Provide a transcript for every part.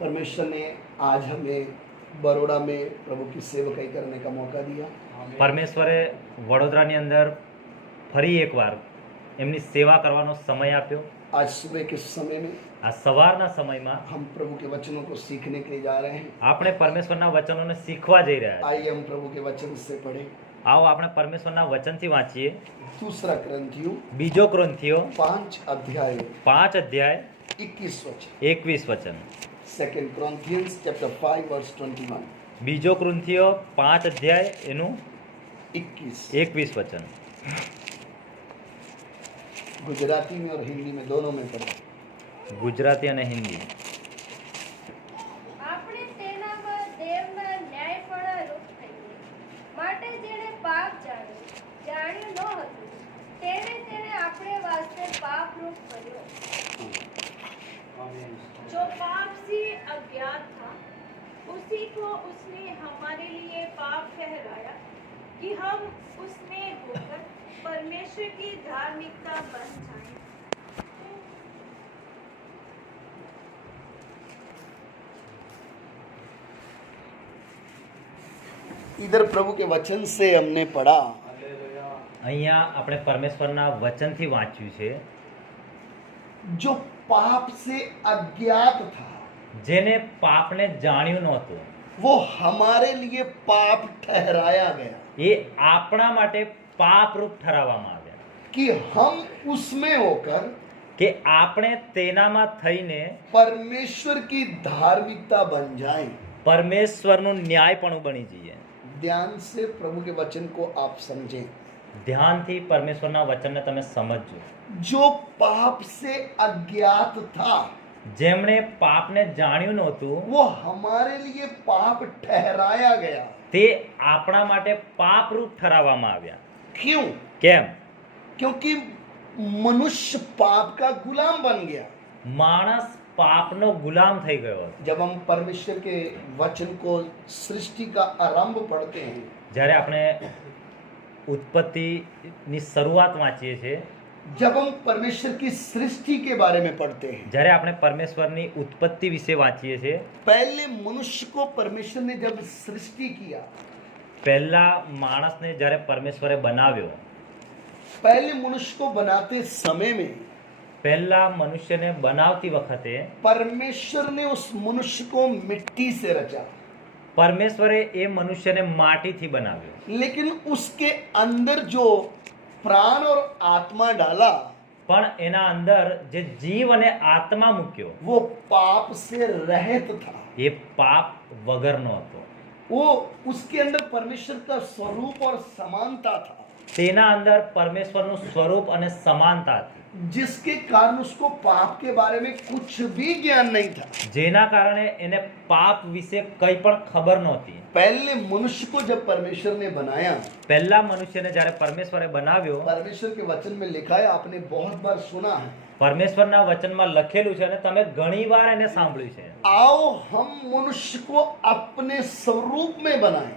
परमेश्वर ने आज हमें बड़ौदा में प्रभु की सेवकाई करने का मौका दिया। પરમેશ્વરે વડોદરાની અંદર ફરી એકવાર એમની સેવા કરવાનો સમય આપ્યો। आज सुबह के समय में આ સવારના સમયમાં हम प्रभु के वचनों को सीखने के लिए जा रहे हैं। આપણે પરમેશ્વરના વચનોને શીખવા જઈ રહ્યા છીએ। आइए हम प्रभु के वचन से पढ़ें। આવો આપણે પરમેશ્વરના વચનથી વાંચીએ। दूसरा ग्रंथियों બીજો ક્રોંથીઓ 5 अध्याय 5 અધ્યાય 21 वचन। 21 વચન। सेकंड Corinthians chapter 5 verse 21। બીજો ક્રોંથીઓ 5 અધ્યાય એનું 21 વચન। गुजराती में और हिंदी में दोनों में पढ़ें। ગુજરાતી અને હિન્દી। આપણે તેનામાં દેવના ન્યાયપણા રૂપ થઈએ માટે જેણે પાપ જાણ્યું ન હતું તેને આપણે વાસ્તે પાપ રૂપ કર્યો। जो पाप से अज्ञात था उसी को उसने हमारे लिए पाप ठहराया कि हम उसमें होकर परमेश्वर की धार्मिकता बन जाएं। इधर प्रभु के वचन से हमने पढ़ा અહીંયા આપણે પરમેશ્વરના વચનથી વાંચ્યું છે। जो पाप से अज्ञात था જેને પાપને જાણ્યું નહોતું वो हमारे लिए पाप ठहराया गया એ આપણા માટે પાપ રૂપ ઠરાવવામાં આવ્યા कि हम उसमें होकर કે આપણે તેનામાં થઈને परमेश्वर की धार्मिकता बन जाएं। પરમેશ્વરનું ન્યાયપણું બની જઈએ। ध्यान से प्रभु के वचन को आप समझें। ધ્યાનથી પરમેશ્વરના વચનને તમે સમજજો। जो पाप से अज्ञात था જેમણે પાપને જાણ્યું નહોતું वो हमारे लिए पाप ठहराया गया। તે આપણા માટે પાપ રૂપ ઠરાવવામાં આવ્યા। क्यों? કેમ? क्योंकि मनुष्य पाप का गुलाम बन गया। માણસ પાપનો ગુલામ થઈ ગયો હતો। जब हम परमेश्वर के वचन को सृष्टि का आरंभ पढ़ते हैं જ્યારે આપણે ઉત્પત્તિની શરૂઆત વાંચીએ છીએ जब हम परमेश्वर की सृष्टि के बारे में पढ़ते हैं જ્યારે આપણે પરમેશ્વરની ઉત્પત્તિ વિશે વાંચીએ છીએ पहले मनुष्य को परमेश्वर ने जब सृष्टि किया પહેલા માણસને જ્યારે પરમેશ્વરે બનાવ્યો पहले मनुष्य को बनाते समय में પહેલા મનુષ્યને બનાવતી વખતે परमेश्वर ने उस मनुष्य को मिट्टी से रचा પરમેશ્વરે એ મનુષ્યને માટીથી બનાવ્યો। लेकिन उसके अंदर जो प्राण और आत्मा डाला પણ એના અંદર જે જીવ અને આત્મા મૂક્યો वो पाप से रहित था। એ પાપ વગરનો હતો। वो उसके अंदर परमेश्वर का स्वरूप और समानता था તેના અંદર પરમેશ્વરનું સ્વરૂપ અને સમાનતા હતી जिसके कारण उसको पाप के बारे में कुछ भी ज्ञान नहीं था। જેના કારણે એને પાપ વિશે કંઈ પણ ખબર નહોતી। पहले मनुष्य को जब परमेश्वर ने बनाया પહેલા મનુષ્યને જ્યારે પરમેશ્વરે બનાવ્યો परमेश्वर के वचन में लिखा है, आपने बहुत बार सुना है, પરમેશ્વરના વચનમાં લખેલું છે અને તમે ઘણીવાર એને સાંભળ્યું છે। आओ हम मनुष्य को अपने स्वरूप में बनाएं।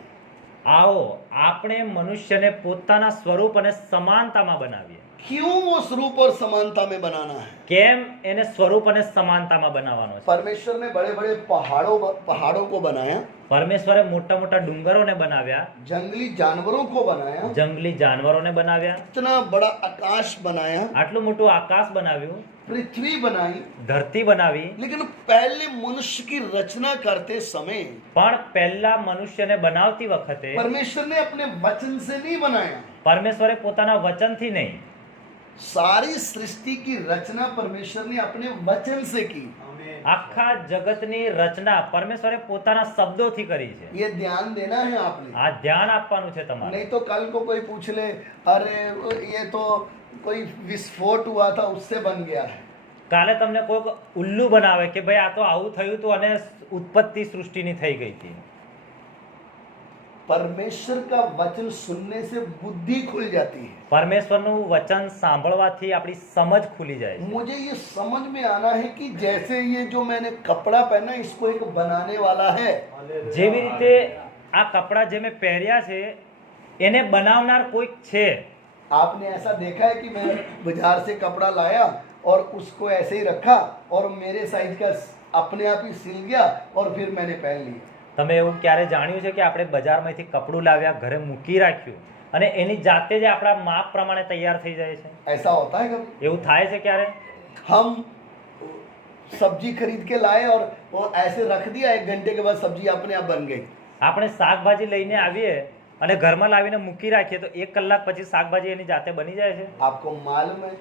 આવો આપણે મનુષ્યને પોતાના સ્વરૂપ અને સમાનતામાં બનાવીએ। क्यों वो स्वरूप और समानता में बनाना है? કેમ એને સ્વરૂપ અને સમાનતામાં બનાવવાનો છે? परमेश्वर ने बड़े बड़े पहाड़ों को बनाया, પરમેશ્વરે મોટા મોટા ડુંગરોને બનાવ્યા, जंगली जानवरों को बनाया, જંગલી જાનવરોને બનાવ્યા, इतना बड़ा आकाश बनाया, આટલું મોટું આકાશ બનાવ્યું, पृथ्वी बनाई। ધરતી બનાવી। लेकिन पहले मनुष्य की रचना करते समय પણ પહેલા મનુષ્યને બનાવતી વખતે परमेश्वर ने अपने वचन से नहीं बनाया। પરમેશ્વરે પોતાના વચનથી નહીં, सारी सृष्टि की रचना परमेश्वर ने अपने वचन से की। આખા જગતની રચના પરમેશ્વરે પોતાના શબ્દોથી કરી છે। ये ध्यान देना है आपने, આ ધ્યાન આપવાનું છે તમારે। नहीं तो कल को कोई पूछ ले, अरे ये तो कोई विस्फोट हुआ था उससे बन गया है। કાલે તમને કોઈક ઉલ્લુ બનાવે કે ભાઈ આ તો આવું થયું હતું અને ઉત્પત્તિ સૃષ્ટિની થઈ ગઈ હતી। परमेश्वर का वचन सुनने से बुद्धि खुल जाती है। પરમેશ્વરનું વચન સાંભળવાથી આપણી સમજ ખુલી જાય છે। मुझे ये समझ में आना है कि जैसे ये जो मैंने कपड़ा पहना इसको एक बनाने वाला है। જેવી રીતે આ કપડાં જે મેં પહેર્યા છે એને બનાવનાર કોઈક છે। आपने ऐसा देखा है कि मैं बाजार से कपड़ा लाया और उसको ऐसे ही रखा और मेरे साइज का अपने आप ही सिल गया और फिर मैंने पहन लिया? તમે એવું ક્યારે જાણ્યું છે કે આપણે બજારમાંથી કપડું લાવ્યા, ઘરે મૂકી રાખ્યું અને એની જાતે જ આપણા માપ પ્રમાણે તૈયાર થઈ જાય છે? ऐसा होता है कभी? એવું થાય છે ક્યારે? हम सब्जी खरीद के लाए और वो ऐसे रख दिया, 1 घंटे के बाद सब्जी अपने आप बन गई। આપણે શાકભાજી લઈને આવીએ અને ઘરમાં લાવીને મૂકી રાખીએ તો 1 કલાક પછી શાકભાજી એની જાતે બની જાય છે? आपको मालूम है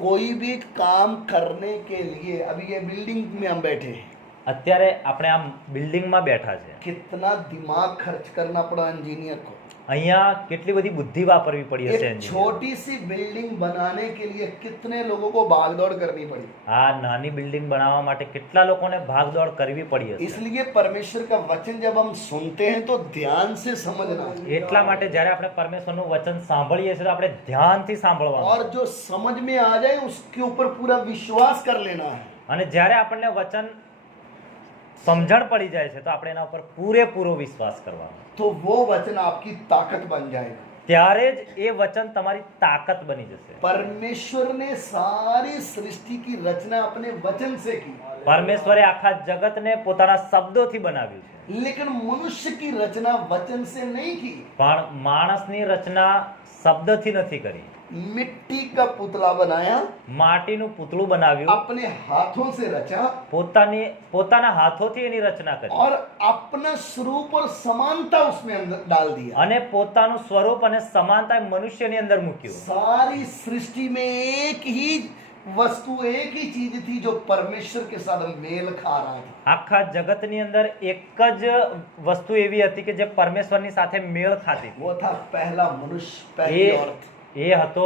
कोई भी काम करने के लिए, अभी ये बिल्डिंग में हम बैठे हैं, અત્યારે આપણે આ બિલ્ડિંગમાં બેઠા છે, कितना दिमाग खर्च करना पड़ा इंजीनियर को। અહીંયા કેટલી બધી બુદ્ધિ વાપરવી પડી હશે एक એન્જિનિયર। छोटी सी बिल्डिंग बनाने के लिए कितने लोगों को भागदौड़ करनी पड़ी। આ નાની બિલ્ડિંગ બનાવવા માટે કેટલા લોકોને ભાગદોડ કરવી પડી હશે। इसलिए परमेश्वर का वचन जब हम सुनते हैं तो ध्यान से समझना, એટલા માટે જ્યારે આપણે પરમેશ્વરનું વચન સાંભળીએ છીએ તો આપણે ધ્યાનથી સાંભળવાનું और जो समझ में आ जाए उसके ऊपर पूरा विश्वास कर लेना है। અને જ્યારે આપણને વચન સમજણ પડી જાય છે તો આપણે એના ઉપર પૂરેપૂરો વિશ્વાસ કરવાનો, तो वो वचन आपकी ताकत बन जाएगा। ત્યારે જ એ વચન તમારી તાકાત બની જશે। परमेश्वर ने सारी सृष्टि की रचना अपने वचन से की, પરમેશ્વરે આખા જગતને પોતાના શબ્દોથી બનાવ્યું છે, लेकिन मनुष्य की रचना वचन से नहीं की। પણ માણસની રચના શબ્દથી નથી કરી। मिट्टी का पुतला बनाया, માટીનું પૂતળું બનાવ્યું, अपने हाथों से रचा પોતાના હાથોથી એની રચના કરી और अपना स्वरूप और समानता उसमें अंदर डाल दिया। અને પોતાનું સ્વરૂપ અને સમાનતા મનુષ્યની અંદર મૂક્યું। सारी सृष्टि में एक ही वस्तु, एक ही चीज थी जो परमेश्वर के साथ मेल खा रहा था। આખા જગતની અંદર એક જ વસ્તુ એવી હતી કે જે પરમેશ્વરની સાથે મેળ ખાતી હતી। वो था पहला मनुष्य, पहली औरत, એ હતો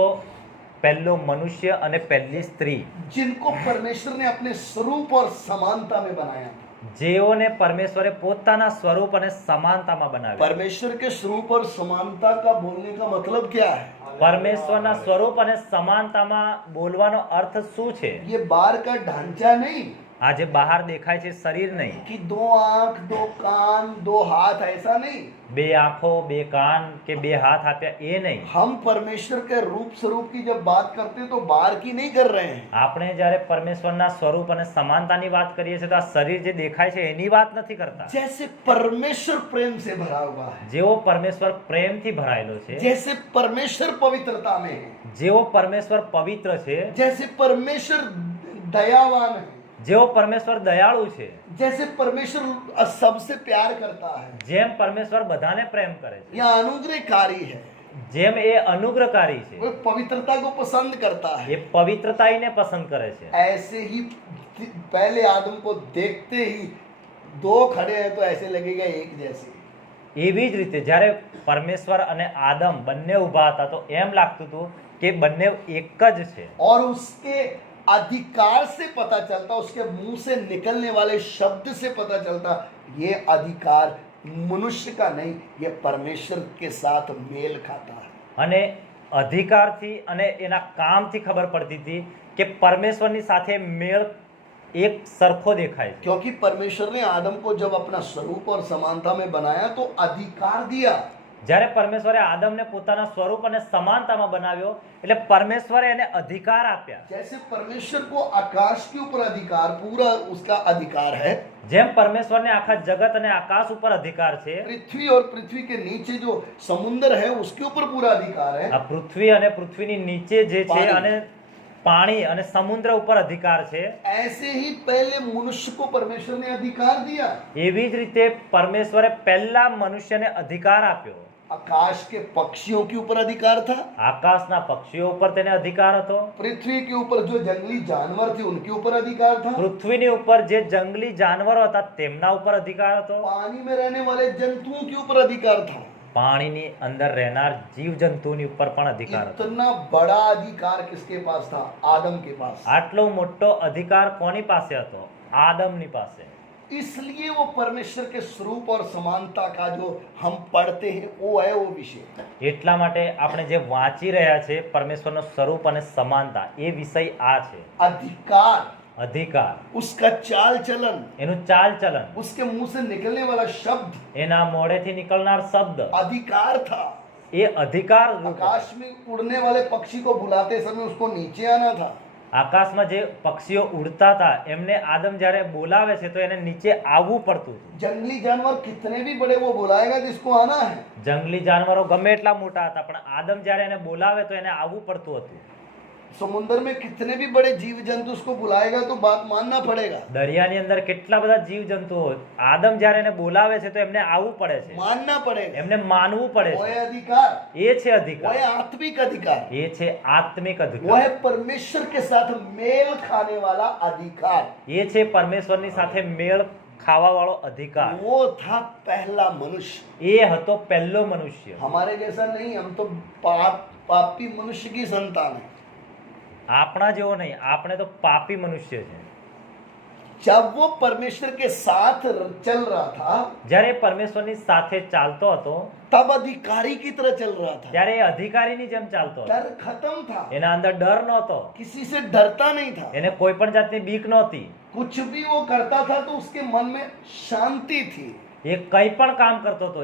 પહેલો મનુષ્ય અને પહેલી સ્ત્રી, जिनको परमेश्वर ने अपने स्वरूप और समानता में बनाया था। જેઓને પરમેશ્વરે પોતાના સ્વરૂપ અને સમાનતામાં બનાવ્યા। परमेश्वर के स्वरूप और समानता का बोलने का मतलब क्या है? પરમેશ્વરના સ્વરૂપ અને સમાનતામાં બોલવાનો અર્થ શું છે? ये बाहर का ढांचा नहीं આ જે બહાર દેખાય છે શરીર નહીં, कि 2 आंख, 2 कान, 2 हाथ, ऐसा नहीं। 2 આંખો 2 કાન કે 2 હાથ આપ્યા એ નહીં। हम परमेश्वर के रूप स्वरूप की जब बात करते हैं तो बाहर की नहीं कर रहे हैं। આપણે જ્યારે પરમેશ્વરના સ્વરૂપ અને સમાનતાની વાત કરીએ છીએ તો આ શરીર જે દેખાય છે એની વાત નથી કરતા। जैसे परमेश्वर प्रेम से भरा हुआ है, જેવો પરમેશ્વર પ્રેમથી ભરાયેલો છે, जैसे परमेश्वर पवित्रता में है, જેવો પરમેશ્વર પવિત્ર છે, जैसे परमेश्वर दयावान है, જેવો પરમેશ્વર દયાળુ છે, जैसे परमेश्वर सबसे प्यार करता है, જેમ પરમેશ્વર બધાને પ્રેમ કરે છે, या अनुग्रहकारी है, જેમ એ અનુગ્રહકારી છે, वो पवित्रता को पसंद करता है। એ પવિત્રતાઈને પસંદ કરે છે। ऐसे ही पहले आदम को देखते ही 2 खड़े हैं तो ऐसे लगेगा एक जैसे। એવી જ રીતે જ્યારે પરમેશ્વર અને આદમ બંને ઊભા હતા તો એમ લાગતું હતું કે બંને એક જ છે। और उसके अधिकार से पता चलता, उसके मुंह से निकलने वाले शब्द से पता चलता, ये अधिकार मनुष्य का नहीं, ये परमेश्वर के साथ मेल खाता है। અને અધિકારથી અને એના કામથી ખબર પડતી હતી કે પરમેશ્વરની સાથે મેળ એક સરખો દેખાય છે। क्योंकि परमेश्वर ने आदम को जब अपना स्वरूप और समानता में बनाया तो अधिकार दिया। જ્યારે પરમેશ્વરે આદમને પોતાના સ્વરૂપ અને સમાનતામાં બનાવ્યો એટલે પરમેશ્વરે એને અધિકાર આપ્યા। जैसे परमेश्वर को आकाश के ऊपर अधिकार, पूरा उसका अधिकार है, જેમ પરમેશ્વરને આખા જગત અને આકાશ ઉપર અધિકાર છે, पृथ्वी और पृथ्वी के नीचे जो समुद्र है उसके ऊपर पूरा अधिकार है। આ પૃથ્વી અને પૃથ્વીની નીચે જે છે અને પાણી અને સમુદ્ર ઉપર અધિકાર છે, ऐसे ही पहले मनुष्य को परमेश्वर ने अधिकार दिया। એવી જ રીતે પરમેશ્વરે પહેલા મનુષ્યને અધિકાર આપ્યો। आकाश के पक्षियों के ऊपर अधिकार था, આકાશના પક્ષીઓ ઉપર તેને અધિકાર હતો, पृथ्वी के ऊपर जो जंगली जानवर थे उनके ऊपर अधिकार था, પૃથ્વીની ઉપર જે જંગલી જાનવરો હતા તેમના ઉપર અધિકાર હતો, पानी में रहने वाले जंतुओं के ऊपर अधिकार था। પાણીની અંદર રહેનાર જીવજંતુની ઉપર પણ અધિકાર હતો। इतना बड़ा अधिकार किसके पास था? आदम के पास। આટલો મોટો અધિકાર કોની પાસે હતો? આદમની પાસે। इसलिए वो परमेश्वर के स्वरूप और समानता का जो हम पढ़ते हैं वो है वो विषय। એટલા માટે આપણે જે વાંચી રહ્યા છે પરમેશ્વરનો સ્વરૂપ અને સમાનતા એ વિષય આ છે। अधिकार, અધિકાર, उसका चाल चलन, એનું ચાલ ચલન, उसके मुंह से निकलने वाला शब्द એના મોઢેથી નીકળનાર શબ્દ अधिकार था। એ અધિકાર રૂપ હતો. आकाश में उड़ने वाले पक्षी को बुलाते समय उसको नीचे आना था। આકાશમાં જે પક્ષીઓ ઉડતા હતા એમને આદમ જ્યારે બોલાવે છે તો એને નીચે આવવું પડતું હતું. जंगली जानवर कितने भी बड़े वो बुलाएगा तो इसको आना है। જંગલી જાનવરો ગમે એટલા મોટા હતા પણ આદમ જ્યારે એને બોલાવે તો એને આવવું પડતું હતું. समुद्र में कितने भी बड़े जीव जंतु उसको बुलाएगा तो बात मानना पड़ेगा, દરિયાની અંદર કેટલા બધા જીવ જંતુઓ આદમ જ્યારે એને બોલાવે છે તો એમને આવવું પડે છે, मानना पड़ेगा। એમને માનવું પડે वो છે. है अधिकार, એ છે वो અધિકાર, है आत्मिक अधिकार, એ છે આત્મિક वो અધિકાર, है परमेश्वर के साथ मेल खाने वाला अधिकार। એ છે પરમેશ્વરની સાથે મેળ ખાવા વાળો અધિકાર. वो था पहला मनुष्य। એ હતો પહેલો મનુષ્ય. हमारे जैसा नहीं, हम तो पापी मनुष्य की संतान है। આપણા જેવો નહીં, આપણે તો પાપી મનુષ્ય છે. जब वो परमेश्वर के साथ चल रहा था જ્યારે પરમેશ્વરની સાથે ચાલતો હતો तब अधिकारी की तरह चल रहा था। ત્યારે એ અધિકારીની જેમ ચાલતો હતો. डर खत्म था, એના અંદર ડર નહોતો, किसी से डरता नहीं था। એને કોઈ પણ જાતની બીક નહોતી. कुछ भी वो करता था तो उसके मन में शांति थी। એ કંઈ પણ કામ કરતો હતો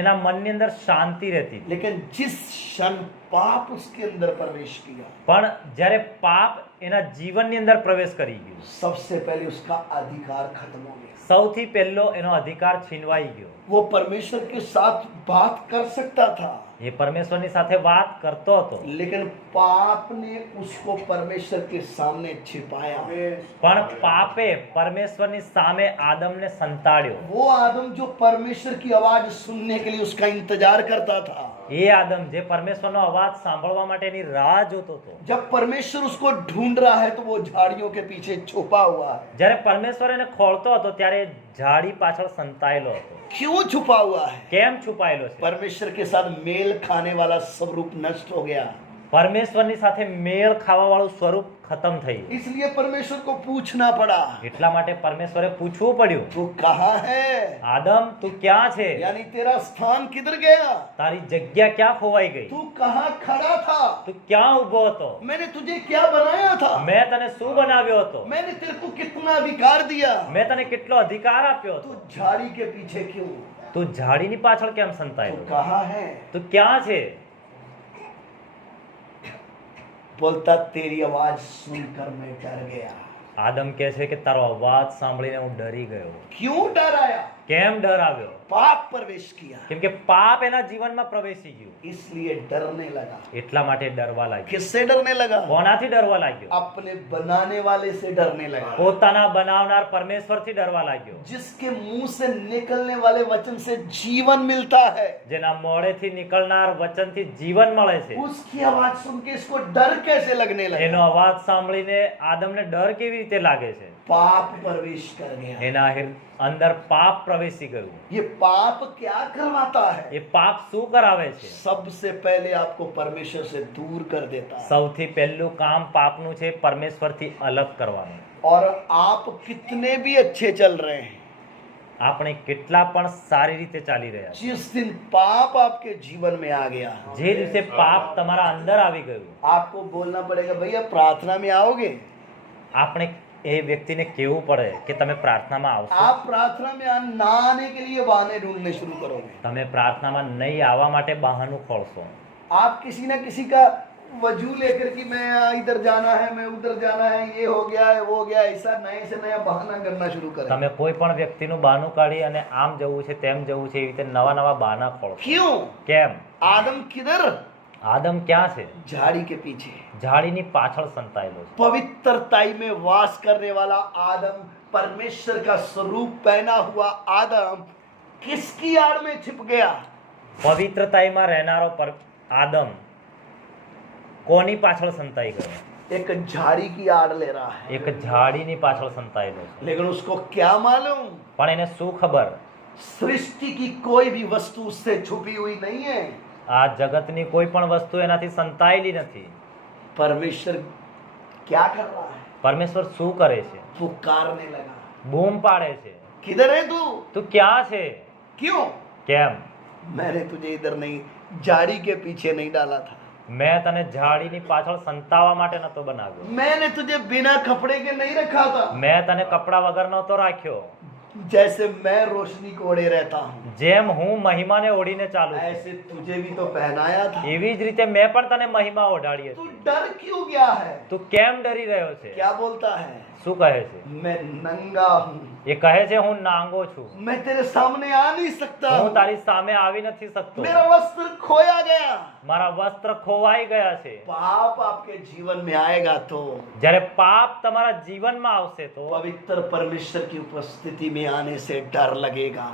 એના મનની અંદર શાંતિ રહેતી હતી. लेकिन जिस क्षण पाप उसके अंदर प्रवेश किया, પણ જ્યારે પાપ એના જીવનની અંદર પ્રવેશ કરી ગયો, सबसे पहले उसका अधिकार खत्म हो गया। સૌથી પહેલો એનો અધિકાર છીનવાઈ ગયો. वो परमेश्वर के साथ बात कर सकता था, એ પરમેશ્વરની સાથે વાત કરતો હતો लेकिन पाप ने उसको परमेश्वर के सामने छिपाया। પણ પાપે પરમેશ્વરની સામે આદમને સંતાડ્યો. वो आदम जो परमेश्वर की आवाज सुनने के लिए उसका इंतजार करता था, એ આદમ જે પરમેશ્વરનો અવાજ સાંભળવા માટેની રાહ જોતો હતો, जब परमेश्वर उसको ढूंढ रहा है तो वो झाड़ियों के पीछे छुपा हुआ है। જ્યારે પરમેશ્વર એને ખોળતો હતો ત્યારે ઝાડી પાછળ સંતાયેલો હતો. क्यों छुपा हुआ है? કેમ છુપાયેલો છે? परमेश्वर के साथ मेल खाने वाला स्वरूप नष्ट हो गया, પરમેશ્વરની સાથે મેળ ખાવા વાળું સ્વરૂપ ખતમ થઈ ગયું. इसलिए परमेश्वर को पूछना पड़ा, એટલા માટે પરમેશ્વરે પૂછવું પડ્યું, तू कहाँ है? આદમ તું ક્યાં છે? यानी तेरा स्थान किधर गया? તારી જગ્યા ક્યાં ખોવાઈ ગઈ? तू कहाँ खड़ा था? તું ક્યાં ઊભો હતો? मैंने तुझे क्या बनाया था? મેં તને શું બનાવ્યો હતો? मैंने तेरे को कितना अधिकार दिया? મેં तने કેટલો અધિકાર આપ્યો तू હતો? झाड़ी के पीछे क्यों? તું ઝાડીની પાછળ કેમ तू સંતાયેલો? कहाँ है? તું ક્યાં છે? बोलता तेरी आवाज सुनकर मैं डर गया। આદમ કહે છે કે તારો અવાજ સાંભળીને હું ડરી ગયો. क्यों डर आया? કેમ ડર આવ્યો? पाप प्रवेश किया, કેમ કે પાપ એના જીવનમાં પ્રવેશી ગયું, इसलिए डरने लगा। એટલા માટે ડરવા લાગ્યો. किससे डरने लगा? કોનાથી ડરવા લાગ્યો? अपने बनाने वाले से डरने लगा, પોતાના બનાવનાર પરમેશ્વરથી ડરવા લાગ્યો. जिसके मुंह से निकलने वाले वचन से जीवन मिलता है। જેના મોઢેથી નીકળનાર વચનથી જીવન મળે છે, उसकी आवाज सुन के इसको डर कैसे लगने लगा? એનો અવાજ સાંભળીને આદમને ડર કેવી રીતે લાગે છે? पाप प्रवेश कर गया। એના અંદર પાપ પ્રવેશી ગયું. ये पाप क्या करवाता है? એ પાપ શું કરાવે છે? सबसे पहले आपको परमेश्वर से दूर कर देता है। સૌથી પહેલું કામ પાપનું છે પરમેશ્વરથી અલગ કરવાનું. और आप कितने भी अच्छे चल रहे हैं, આપણે કેટલા પણ સારી રીતે ચાલી રહ્યા છે, जिस दिन पाप आपके जीवन में आ गया, જે દિવસે પાપ તમારા અંદર આવી ગયું, आपको बोलना पड़ेगा भैया प्रार्थना में आओगे? આપણે એ વ્યક્તિને કહેવું પડે કે તમે પ્રાર્થનામાં આવશો. आप प्रार्थना में ना आने के लिए बहाने ढूंढने शुरू करोगे। તમે પ્રાર્થનામાં નહીં આવવા માટે બહાનું ખોલશો. आप किसी ना किसी का वजू लेकर कि मैं इधर जाना है, मैं उधर जाना है, ये हो गया है, वो हो गया है, ऐसा नए से नया बहाना करना शुरू करें। તમે કોઈ પણ વ્યક્તિનું બહાનું કાઢી અને આમ જવું છે તેમ જવું છે એવી રીતે નવા નવા બહાના ખોલશો. क्यों? કેમ? आदम किधर? આદમ ક્યાં છે? झाड़ी के पीछे। ઝાડીની પાછળ સંતાયેલો છે. पवित्रताई में वास करने वाला आदम, परमेश्वर का स्वरूप पहना हुआ आदम किसकी आड़ में छिप गया? પવિત્રતામાં રહેનારો આદમ કોની પાછળ સંતાઈ ગયો? एक झाड़ी की आड़ ले रहा है, એક ઝાડીની પાછળ સંતાયેલો છે. लेकिन उसको क्या मालूम? પણ એને શું ખબર? सृष्टि की कोई भी वस्तु उससे छुपी हुई नहीं है। આ જગતની કોઈ પણ વસ્તુ એનાથી સંતાયેલી નથી. परमेश्वर क्या कर रहा है? પરમેશ્વર શું કરે છે? पुकारने लगा, બૂમ પાડે છે, किधर है तू? તું ક્યાં છે? क्यों? કેમ? मैंने तुझे इधर नहीं, झाड़ी के पीछे नहीं डाला था। મેં તને ઝાડીની પાછળ સંતાવા માટે નતો બનાવ્યો. मैंने तुझे बिना कपड़े के नहीं रखा था। મેં તને કપડા વગર નતો રાખ્યો. जैसे मैं रोशनी को ओढ़े रहता हूँ, જેમ હું મહિમાને ઓઢીને ચાલુ છું, ऐसे तुझे भी तो पहनाया था। એવી જ રીતે મેં પણ તને મહિમા ઓઢાડી तू હતી। डर क्यों गया है? તું કેમ ડરી રહ્યો છે? क्या बोलता है? શું કહે છે? मैं नंगा हूँ, એ કહે છે હું નાંગો છું, मैं तेरे सामने आ नहीं सकता હું हूँ, તારી સામે આવી નથી શકતો, मेरा वस्त्र खोया गया। મારા વસ્ત્ર ખોવાઈ ગયા છે। पाप आपके जीवन में आएगा तो જ્યારે પાપ તમારા જીવનમાં આવશે તો पवित्र परमेश्वर की उपस्थिति में आने से डर लगेगा।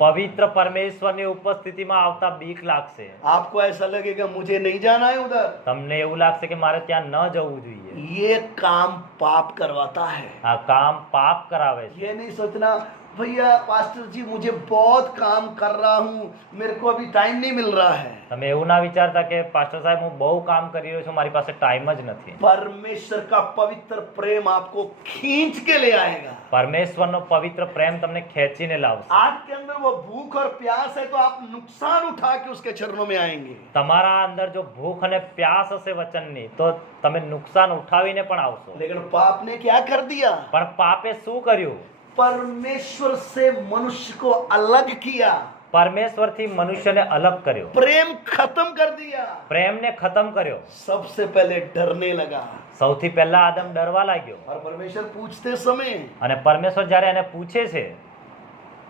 પવિત્ર પરમેશ્વરની ઉપસ્થિતિમાં આવતા બીક લાગશે। आपको ऐसा लगेगा मुझे नहीं जाना है उधर। તમને એવું લાગશે કે મારે ત્યાં ન જવું જોઈએ। ये काम पाप करवाता है। આ કામ પાપ કરાવે છે। ये नहीं सोचना भैया पास्टर जी मुझे बहुत काम कर रहा हूँ, मेरे को अभी टाइम नहीं मिल रहा है। તમે એવું ના વિચારતા કે પાસ્ટર સાહેબ હું બહુ કામ કરી રહ્યો છું, મારી પાસે ટાઈમ જ નથી। परमेश्वर का पवित्र प्रेम आपको खींच के ले आएगा। પરમેશ્વરનો પવિત્ર પ્રેમ તમને ખેંચીને લાવશે। आपके अंदर वो भूख और प्यास है तो आप नुकसान उठा के उसके चरणों में आएंगे। તમારા અંદર જો ભૂખ અને પ્યાસ હશે વચનની તો તમે નુકસાન ઉઠાવીને પણ આવશો। लेकिन पाप ने क्या कर दिया? પણ પાપે શું કર્યું? परमेश्वर से मनुष्य को अलग किया, પરમેશ્વરથી મનુષ્યને અલગ કર્યો, प्रेम खत्म कर दिया। પ્રેમને ખતમ કર્યો। सबसे पहले डरने लगा। સૌથી પહેલા આદમ ડરવા लाग्યો और परमेश्वर पूछते समय અને પરમેશ્વર જ્યારે એને પૂછે છે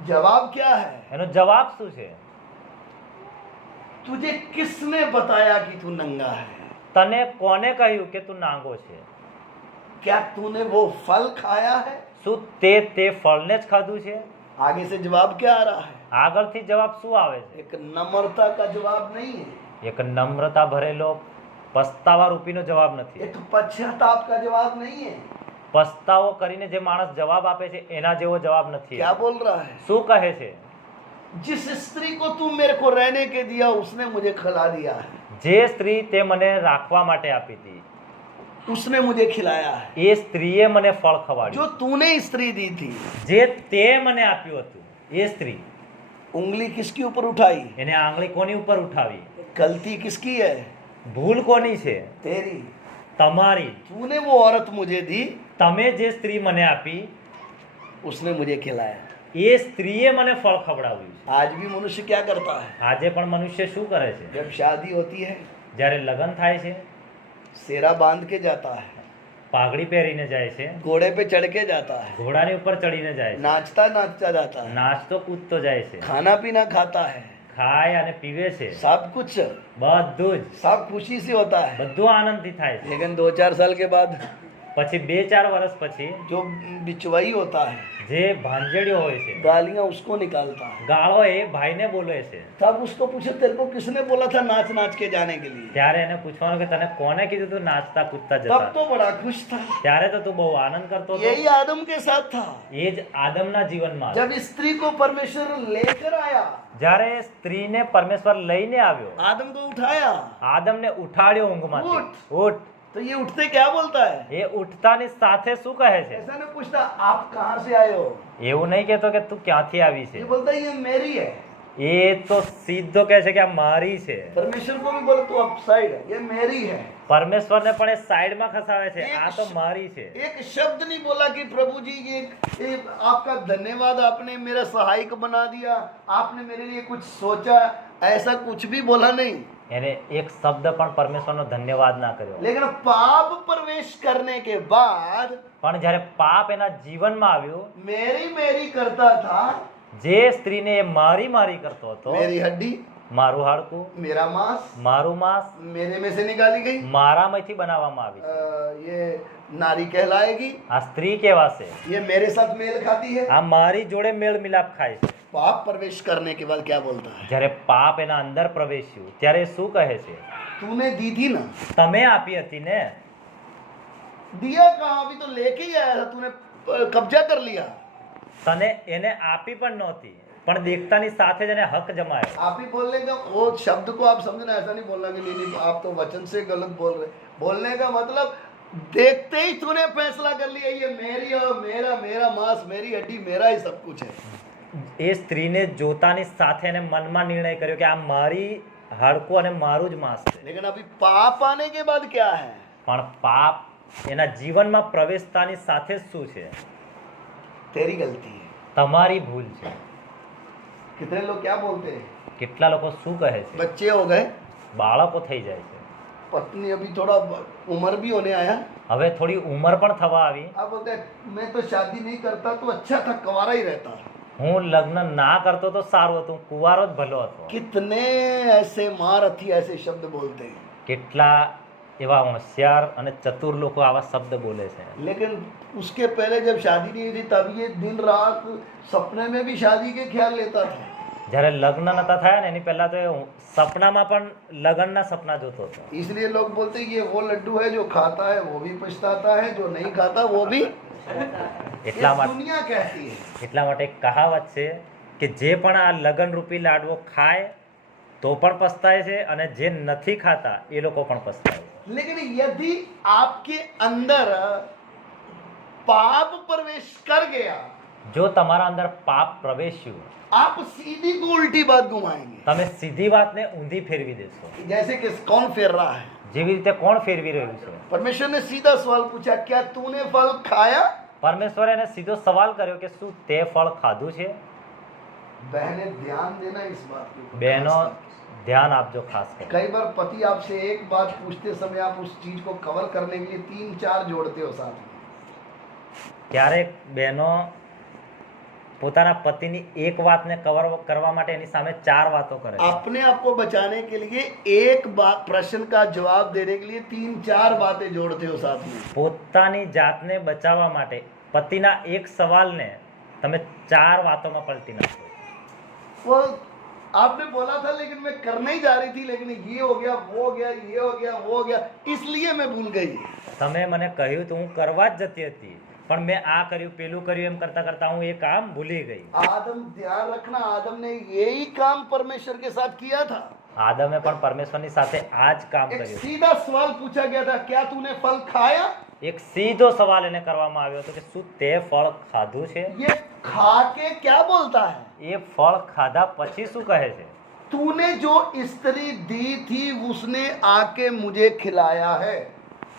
जवाब क्या है? એનો જવાબ શું છે? तुझे किसने बताया कि तू नंगा है? તને કોને કહ્યું કે તું નાંગો છે? क्या तूने वो फल खाया है? શું તે ફળને જ ખાધું છે? आगे से जवाब क्या आ रहा है? આગળથી જવાબ શું આવે છે? एक नम्रता का जवाब नहीं है, એક નમ્રતા ભરેલો પસ્તાવા રૂપીનો જવાબ નથી। एक पश्चाताप का जवाब नहीं है। પસ્તાવો કરીને જે માણસ જવાબ આપે છે એના જેવો જવાબ નથી। क्या बोल रहा है? શું કહે છે? जिस स्त्री को तू मेरे को रहने के दिया उसने मुझे खिला दिया है, જે સ્ત્રી તે મને રાખવા માટે આપી હતી उसने मुझे खिलाया है। એ સ્ત્રીએ મને ફળ जो ખવાડ્યું। तूने स्त्री दी थी, જે તે મને આપ્યું હતું એ સ્ત્રી उंगली किसके ऊपर उठाई? એને આંગળી કોની ઉપર ઉઠાવી? गलती किसकी है? ભૂલ કોની છે? तेरी। તમારી। तूने वो औरत मुझे दी, તમે જે સ્ત્રી મને આપી उसने मुझे खिलाया। એ સ્ત્રીએ મને ફળ ખવડાવ્યું છે। आज भी मनुष्य क्या करता है? આજે પણ મનુષ્ય શું કરે છે? जब शादी होती है જ્યારે લગ્ન થાય છે सेरा बांध के जाता है, પાઘડી પહેરીને જાય છે, घोड़े पे चढ़ के जाता है, ઘોડાની ઉપર ચડીને જાય છે, नाचता नाचता जाता है, નાચતો કૂદતો જાય છે, खाना पीना खाता है, ખાય અને પીવે છે, सब कुछ બધું જ सब खुशी से होता है। બધું આનંદથી થાય છે। लेकिन 2-4 साल के बाद પછી 2-4 વર્ષ પછી जो बिचवाई होता है જે ભાંજેડિયો હોય છે गालियां उसको निकालता है। ગાળો એ ભાઈને બોલે છે। तब उसको पूछे तेरे को किसने बोला था नाच नाच के जाने के लिए? ત્યારે એને પૂછવાનું કે તને કોને કીધું તું નાચતા કૂદતા तब જતા? तो बड़ा खुश था। ત્યારે તો તું બહુ આનંદ કરતો હતો। यही आदम के साथ था। એ જ આદમના જીવનમાં जब स्त्री को परमेश्वर लेकर आया, જ્યારે સ્ત્રીને પરમેશ્વર લઈને આવ્યો, आदम को उठाया, આદમને ઉઠાડ્યો ઊંઘમાંથી। ઉઠ। तो ये उठते क्या बोलता है? એ ઉઠતાની સાથે શું કહે છે? ऐसा नहीं पूछता आप कहाँ से आए हो, એવું નહીં કહેતો કે તું ક્યાંથી આવી ये છે। बोलता है ये मेरी है। એ તો સીધો કહે છે કે આ મારી છે। परमेश्वर को भी बोले तू अप साइड है, ये मेरी है। પરમેશ્વરને પણ એ સાઈડમાં ખસાવે છે, આ તો મારી છે। एक शब्द नहीं बोला कि प्रभु जी ये आपका धन्यवाद, आपने मेरा सहायक बना दिया, आपने मेरे लिए कुछ सोचा, ऐसा कुछ भी बोला नहीं। એને એક શબ્દ પણ પરમેશ્વરનો ધન્યવાદ ના કર્યો। लेकिन पाप प्रवेश करने के बाद પણ જ્યારે પાપ એના જીવનમાં આવ્યું, मेरी करता था, જે સ્ત્રીને એ મારી મારી કરતો હતો, मेरी हड्डी, મારું હાડકું, मेरा मांस મારું માંસ मेरे में से निकाली गई, મારામાંથી બનાવવામાં આવી છે। ये नारी कहलाएगी, આ સ્ત્રી કહેવાશે, ये मेरे साथ मेल खाती है। આ મારી જોડે મેળ મિલાપ ખાય છે। पाप प्रवेश करने के बाद क्या बोलता है? જ્યારે પાપ એના અંદર પ્રવેશ્યું ત્યારે શું કહે છે? तूने दी थी ना, તમે આપી હતી ને? दिया कहाँ? अभी तो लेके ही आया था, तूने कब्जा कर लिया। તને એને આપી પણ નહોતી, પણ દેખતાની સાથે જ એને હક જમાયો। आप ही बोलने का वो शब्द को आप समझना, ऐसा नहीं बोलना कि नहीं आप तो वचन से गलत बोल रहे। बोलने का मतलब देखते ही तूने फैसला कर लिया ये मेरी और मेरा मांस, मेरी हड्डी, मेरा ही सब कुछ है। એ સ્ત્રીને જોતાની સાથે એને મનમાં નિર્ણય કર્યો કે આ મારી હાડકું અને મારું જ માંસ છે। लेकिन अभी पाप आने के बाद क्या है? પણ પાપ એના જીવનમાં પ્રવેશતાની સાથે જ શું છે? तेरी गलती है। તમારી ભૂલ છે. कितने लोग क्या बोलते हैं, કેટલા લોકો શું કહે છે? बच्चे हो गए, બાળકો થઈ જાય છે, पत्नी अभी थोड़ा उम्र भी होने आया, હવે થોડી ઉંમર પણ થવા આવી. आप बोलते हैं मैं तो शादी नहीं करता तो अच्छा था, कुंवारा ही रहता. હું લગ્ન ના કરતો તો સારું હતું, કુંવારો જ ભલો હતો. कितने ऐसे महारथी ऐसे शब्द बोलते हैं, કેટલા એવા હોશિયાર અને ચતુર લોકો આવા શબ્દ બોલે છે. लेकिन उसके पहले जब शादी नहीं हुई थी तब ये दिन रात सपने में भी शादी के ख्याल लेता था. જ્યારે લગ્ન નતા થયા ને એની પહેલા તો એ સપનામાં પણ લગ્નના સપના જોતો હતો. इसलिए लोग बोलते हैं ये वो लड्डू है जो खाता है वो भी पछताता है, जो नहीं खाता वो भी. એટલા ये માટે दुनिया कहती है. એટલા માટે એક કહાવત છે કે જે પણ આ લગ્ન રૂપી લાડવો ખાય તો પણ પસ્તાય છે અને જે નથી ખાતા એ લોકો પણ પસ્તાય છે. लेकिन यदि आपके अंदर पाप प्रवेश कर गया, જો તમારા અંદર પાપ પ્રવેશ્યું, आप सीधी को उल्टी बात घुमाएंगे. તમે સીધી વાતને ઊંધી ફેરવી દેશો. जैसे कि कौन फेर रहा है, જેવી રીતે કોણ ફેરવી રહ્યું છે? परमेश्वर ने सीधा सवाल पूछा, क्या तूने फल खाया? પરમેશ્વરે એને સીધો સવાલ કર્યો કે શું તે ફળ ખાધું છે? बहने ध्यान देना इस बात के ऊपर. બહેનો ધ્યાન આપજો ખાસ કરી. कई बार पति आपसे एक बात पूछते समय आप उस चीज को कवर करने के लिए 3-4 जोड़ते हो साथ में. ક્યારેક બહેનો પોતાના પતિની એક વાતને કવર કરવા માટે એની સામે 4 વાતો કરે છે. अपने आप को बचाने के लिए एक बात प्रश्न का जवाब देने के लिए 3-4 बातें जोड़ते हो साथ में. પોતાની જાતને બચાવવા માટે પતિના એક સવાલને તમે 4 વાતોમાં પલટી નાખો. वो आपने बोला था लेकिन मैं करने ही जा रही थी, लेकिन ये हो गया वो हो गया ये हो गया वो हो गया, इसलिए मैं भूल गई. તમે મને કહ્યું તો હું કરવા જ જતી હતી, પણ મેં આ કર્યું પેલું કર્યું એમ કરતા करता હું એ કામ ભૂલી ગઈ. आदम, ध्यान रखना, आदम ने यही काम परमेश्वर के साथ किया था. આદમે પણ પરમેશ્વરની સાથે આ જ કામ एक કર્યું. सीधा सवाल पूछा गया था, क्या तूने फल खाया? એક સીધો સવાલ એને કરવામાં આવ્યો હતો કે શું તે ફળ ખાધું છે? ये खा के क्या बोलता है? એ ફળ ખાધા પછી શું કહે છે? तूने जो स्त्री दी थी उसने आके मुझे खिलाया है.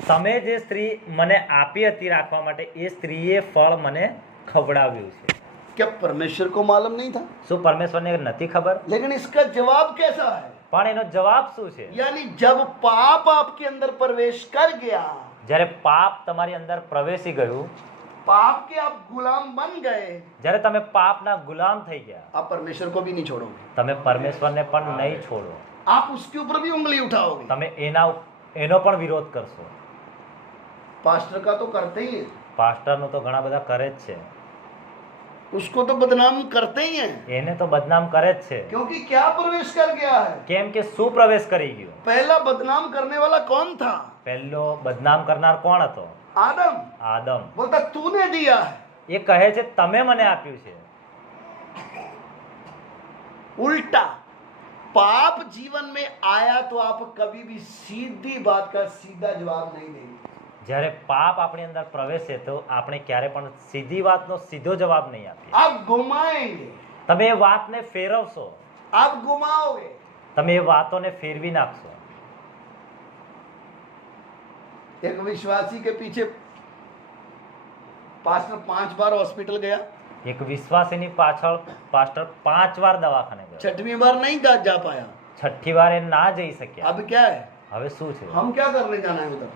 તમે જે સ્ત્રી મને આપી હતી રાખવા માટે એ સ્ત્રીએ ફળ મને ખવડાવ્યું છે. क्या परमेश्वर को मालूम नहीं था? શું પરમેશ્વરને નથી ખબર? लेकिन इसका जवाब कैसा है? પણ એનો જવાબ શું છે? यानी जब पाप आपके अंदर प्रवेश कर गया, જ્યારે પાપ તમારી અંદર પ્રવેશી ગયું, पाप के आप गुलाम बन गए, જ્યારે તમે પાપના ગુલામ થઈ ગયા, आप परमेश्वर को भी नहीं छोड़ोगे. તમે પરમેશ્વરને પણ નહીં છોડો, आप उसके ऊपर भी उंगली उठाओगे. તમે એનો પણ વિરોધ કરશો. पास्टर का तो करते ही है, પાસ્ટરનું તો ઘણા બધા કરે જ છે, उसको तो बदनाम करते ही हैं. એને તો બદનામ કરે જ છે. क्योंकि क्या प्रवेश कर गया है? કેમ કે શું પ્રવેશ કરી ગયો? पहला बदनाम करने वाला कौन था? પહેલો બદનામ કરનાર કોણ હતો? आदम. આદમ. बोलता तूने दिया है. એ કહે છે તમે મને આપ્યું છે. उल्टा, पाप जीवन में आया तो आप कभी भी सीधी बात का सीधा जवाब नहीं देंगे. જ્યારે પાપ આપણી અંદર પ્રવેશે તો આપણે ક્યારે પણ સીધી વાતનો સીધો જવાબ નહીં આપીએ. आप घुमाएंगे, તમે એ વાતને ફેરવશો, आप घुमाओगे. તમે એ વાતોને ફેરવી નાખશો. एक विश्वासी के पीछे पास्टर 5 बार हॉस्पिटल गया, એક વિશ્વાસીની પાછળ પાસ્ટર 5 વાર દવાખાને ગયો, 6वीं बार नहीं जा पाया. 6ઠ્ઠી વાર એ ના જઈ શક્યા. अब क्या है? હવે શું છે? हम क्या करने जाना है उधर?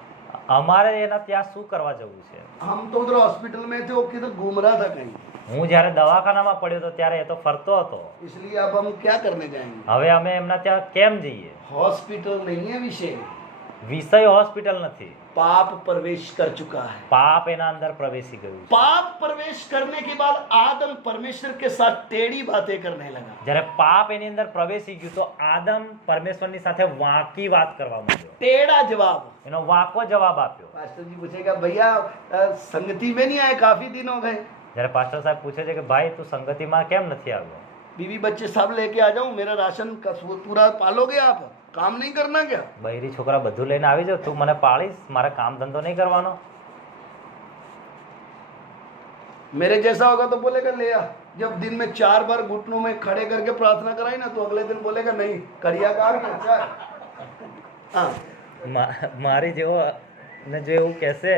અમારે એના ત્યાં શું કરવા જવું છે? हम तो उधर हॉस्पिटल में थे, वो किधर घूम रहा था कहीं. હું જ્યારે દવાખાનામાં પડ્યો હતો ત્યારે એ તો ફરતો હતો. इसलिए अब हम क्या करने जाएंगे? હવે અમે એમના ત્યાં કેમ જઈએ? हॉस्पिटल नहीं है विषय, વિષય હોસ્પિટલ નથી, पाप प्रवेश कर चुका है. પાપ એના અંદર પ્રવેશી ગયું છે. पाप प्रवेश करने के बाद आदम परमेश्वर के साथ टेढ़ी बातें करने लगा. જ્યારે પાપ એની અંદર પ્રવેશી ગયું તો આદમ પરમેશ્વરની સાથે વાંકી વાત કરવા માંડ્યો, टेढ़ा जवाब. એનો વાંકો જવાબ આપ્યો. पास्टर जी पूछेगा, भैया संगति में नहीं आए, काफी दिन हो गए. જ્યારે પાસ્ટર સાહેબ પૂછે છે કે ભાઈ તું સંગતિમાં કેમ નથી આવ્યો? बीवी बच्चे सब लेके आ जाऊं, मेरा राशन का पूरा पालोगे आप? काम नहीं करना क्या? બૈરી છોકરા બધું લઈને આવી જાવ, તું મને પાળીશ, મારે કામ ધંધો નહીં કરવાનો? मेरे जैसा होगा तो बोलेगा ले आ. जब दिन में 4 बार घुटनों में खड़े करके प्रार्थना कराई ना, तो अगले दिन बोलेगा नहीं, करिया का अच्छा. हाँ, મારી જેવો ને જો એવું કહેશે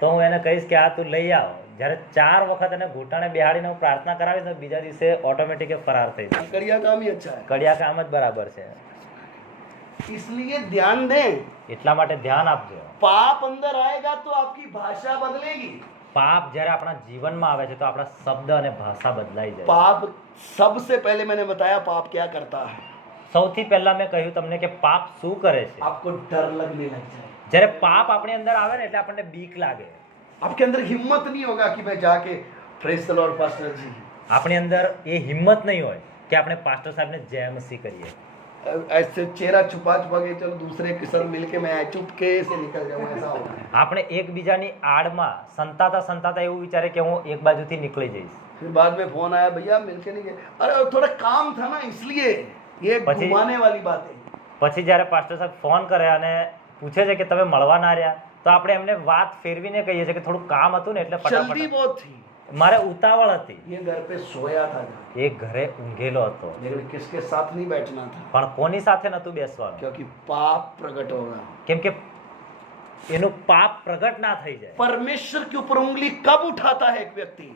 તો હું એને કહીશ કે આ તું લઈ આવ, જ્યારે 4 વખત એને ઘૂંટણે બેહાડીને હું પ્રાર્થના કરાવીશ તો બીજા દિવસે ઓટોમેટિક એ ફરાર થઈ જાય. कड़िया काम ही अच्छा है, કડિયા કામ જ બરાબર છે. इसलिए ध्यान दें, એટલા માટે ધ્યાન આપજો. पाप अंदर आएगा तो आपकी भाषा बदलेगी. પાપ જ્યારે આપણા જીવનમાં આવે છે તો આપણા શબ્દ અને ભાષા બદલાઈ જાય. पाप, सबसे पहले मैंने बताया पाप क्या करता है. સૌથી પહેલા મેં કહ્યું તમને કે પાપ શું કરે છે. आपको डर लगने लग जाए, જ્યારે પાપ આપણી અંદર આવે ને એટલે આપણને બીક લાગે. आपके अंदर हिम्मत नहीं होगा कि मैं जाके प्रेज द लॉर्ड पास्टर जी, આપણી અંદર એ હિંમત નહીં હોય કે આપણે પાસ્ટર સાહેબને જય મસીહ કરીએ. ऐसे चेहरा छुपा छुपा के चलो दूसरे के संग मिलके मैं चुपके से निकल जाऊं, ऐसा होगा. આપણે એકબીજાની આડમાં સંતાતા સંતાતા એવું વિચારે કે હું એક બાજુથી નીકળી જઈશ. फिर बाद में फोन आया, भैया मिलके नहीं गए. अरे थोड़ा काम था ना, इसलिए ये પછી- घुमाने वाली बात है. પછી જ્યારે પાસ્ટર સાહેબ ફોન કરે અને પૂછે છે કે તમે મળવા ના રહ્યા તો આપણે એમને વાત ફેરવીને કહીએ છીએ કે થોડું કામ હતું ને એટલે जल्दी ફટાફટ बहुत थी, મારે ઉતાવળ હતી. ये घर पे सोया था એ ઘરે ઊંઘેલો હતો लेकिन किसके साथ नहीं बैठना था, પણ કોની સાથે નહોતું બેસવાનું क्योंकि पाप प्रकट होगा. કેમ કે એનું પાપ પ્રગટ ના થઈ જાય. परमेश्वर के ऊपर उंगली कब उठाता है एक व्यक्ति?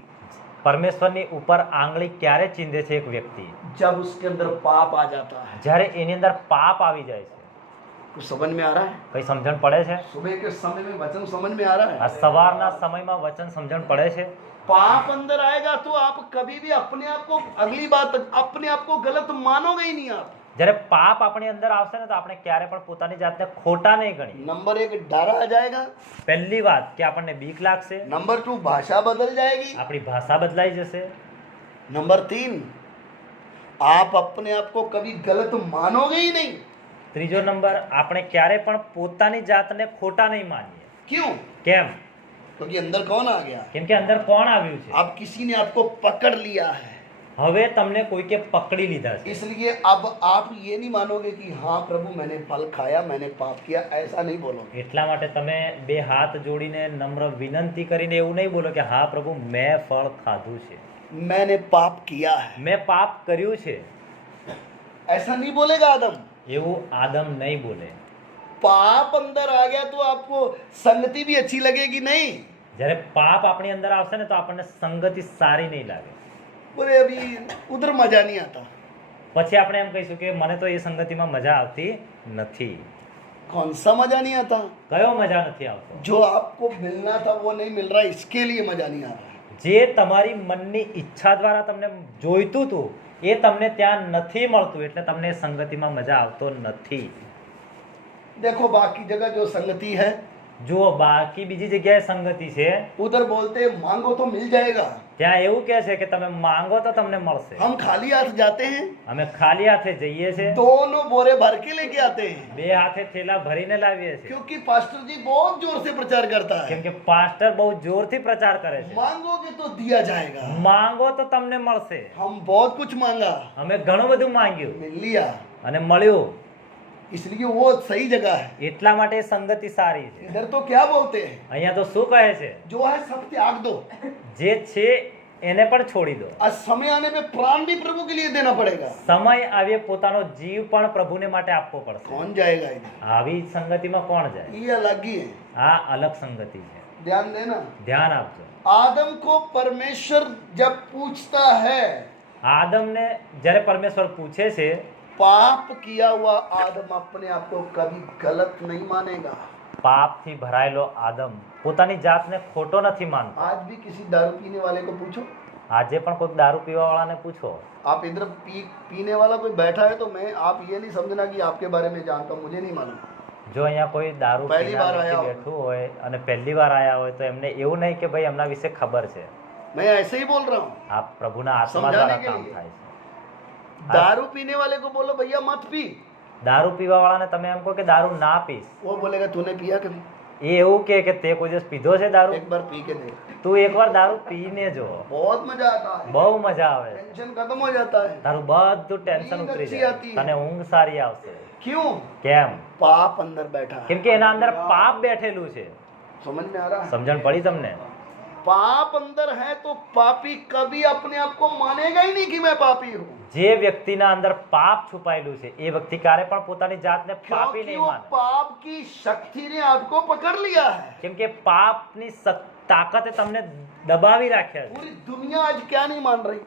પરમેશ્વરની ઉપર આંગળી ક્યારે ચીંધે છે એક વ્યક્તિ? जब उसके अंदर पाप आ जाता है. જ્યારે એની અંદર પાપ આવી જાય છે. कुछ समझ में आ रहा है? કઈ સમજણ પડે છે? सुबह के समय में वचन समझ में आ रहा આ है? સવારના સમયમાં વચન સમજણ પડે છે. पाप अंदर आएगा तो आप कभी भी अपने आप को, अगली बात, अपने आप को गलत मानोगे ही नहीं आप. જ્યારે પાપ આપણી અંદર આવશે ને તો આપણે ક્યારે પણ પોતાની જાતને ખોટા નહીં ગણીએ. नंबर 1 डर आ जाएगा. પહેલી વાત કે આપણને બીક લાગશે. नंबर 2 भाषा बदल जाएगी. આપણી ભાષા બદલાઈ જશે. नंबर 3 आप अपने आप को कभी गलत मानोगे ही नहीं. ત્રીજો નંબર, આપણે ક્યારે પણ પોતાની જાતને ખોટા નહીં માનીએ. क्यों? કેમ? क्योंकि अंदर कौन आ गया? કેમ કે અંદર કોણ આવ્યું છે? अब किसी ने आपको पकड़ लिया है. હવે તમને કોઈકે પકડી લીધા છે. इसलिए अब आप ये नहीं मानोगे कि हाँ प्रभु मैंने फल खाया, मैंने पाप किया, ऐसा नहीं बोलोगे. એટલા માટે તમે બે હાથ જોડીને નમ્ર વિનંતી કરીને એવું નહીં બોલો કે હા પ્રભુ મેં ફળ ખાધું છે, मैंने पाप किया है, મેં પાપ કર્યું છે. ऐसा नहीं बोलेगा आदम. એવું આદમ નહીં બોલે. पाप अंदर आ गया तो आपको संगति भी अच्छी लगेगी नहीं. જ્યારે પાપ આપણી અંદર આવશે ને તો આપણને સંગતિ સારી નહીં લાગે. बोले अभी उधर मजा नहीं आता. પછી આપણે એમ કહીશું કે મને તો એ સંગતિમાં મજા આવતી નથી. कौन सा मजा नहीं आता? કયો મજા નથી આવતો? जो आपको मिलना था वो नहीं मिल रहा, इसके लिए मजा नहीं आ रहा. જે તમારી મનની ઈચ્છા દ્વારા તમને જોઈતું હતું એ તમને ત્યાં નથી મળતું એટલે તમને એ સંગતિમાં મજા આવતો નથી. देखो बाकी जगह जो संगति है જુઓ બાકી બીજી જગ્યાએ સંગતિ છે उधर बोलते हैं, मांगो तो मिल जाएगा. ત્યાં એવું કહે છે કે તમે માંગો તો તમને મળશે. हम खाली हाथ जाते हैं, અમે ખાલી હાથે જઈએ છે, दोनों बोरे भर के लेके आते हैं. બે હાથે થેલા ભરીને લાવીએ છીએ. क्योंकि पास्टर जी बहुत जोर से प्रचार करता કેમ है, કે પાસ્ટર બહુ જોરથી પ્રચાર કરે છે. मांगोगे तो दिया जाएगा. માંગો તો તમને મળશે. हम बहुत कुछ मांगा, અમે ઘણું બધું માંગ્યું मिल लिया. અને મળ્યું. इसलिए वो सही जगह है. એટલા માટે એ સંગતિ સારી છે. इधर तो क्या बोलते हैं, અહીંયા તો શું કહે છે? जो है सब त्याग दो. જે છે એને પણ છોડી દો. आज समय आने पे प्राण भी प्रभु के लिए देना पड़ेगा. સમય આવે પોતાનો જીવ પણ પ્રભુને માટે આપવો પડશે. कौन जाएगा इधर? આવી સંગતિમાં કોણ જાય? ये अलग ही है. આ અલગ સંગતિ છે. ध्यान देना. ધ્યાન આપજો. आदम को परमेश्वर जब पूछता है, આદમને જ્યારે પરમેશ્વર પૂછે છે पाप किया हुआ आदम अपने आप को कभी गलत नहीं मानेगा. પાપથી ભરાયેલો આદમ પોતાની જાતને ખોટો નથી માનતો. आज भी किसी दारू पीने वाले को पूछो, આજે પણ કોઈક દારૂ પીવાવાળાને પૂછો. आप इधर पीने वाला कोई बैठा है तो मैं, आप ये नहीं समझना कि आपके बारे में जानता हूँ, मुझे नहीं मालूम. જો અહીંયા કોઈ દારૂ પહેલી પીનાર વાર વ્યક્તિ આયા હોય. બેઠું હોય અને પહેલી વાર આયા હોય તો એમને એવું નહીં કે ભાઈ એમના વિશે ખબર છે. मैं ऐसे ही बोल रहा हूँ. આ પ્રભુના આત્મા સમજાને દ્વારા કે કામ લીએ. થાય છે. दारू पीने वाले को बोलो भैया मत पी, દારૂ પીવાવાળાને તમે એમ કહો કે દારૂ ના પીશ, वो बोलेगा तूने पिया कभी? એ એવું કહે કે તે કોઈ દિવસ પીધો છે દારૂ? एक बार पी के देख, તું એકવાર દારૂ પીને જો, बहुत मजा आता है. બહુ મજા આવે. टेंशन खत्म हो जाता है. તારું બધું ટેન્શન નીંદ ઉતરી अच्छी જાય, आती है. તને ઊંઘ સારી આવશે. क्यों? કેમ? पाप अंदर बैठा है. કેમ કે એના અંદર પાપ બેઠેલું છે. समझ में आ रहा है? સમજણ પડી તમને? पाप अंदर है तो पापी कभी अपने आप को मानेगा ही नहीं कि मैं पापी हूँ, જે વ્યક્તિના અંદર પાપ છુપાયેલું છે એ વ્યક્તિ ક્યારે પણ પોતાની જાતને પાપી क्योंकि નહીં वो માને, पाप की शक्ति ने आपको पकड़ लिया है। કેમ કે પાપની તાકાતે તમને દબાવી રાખ્યા છે। पूरी दुनिया आज क्या नहीं मान रही,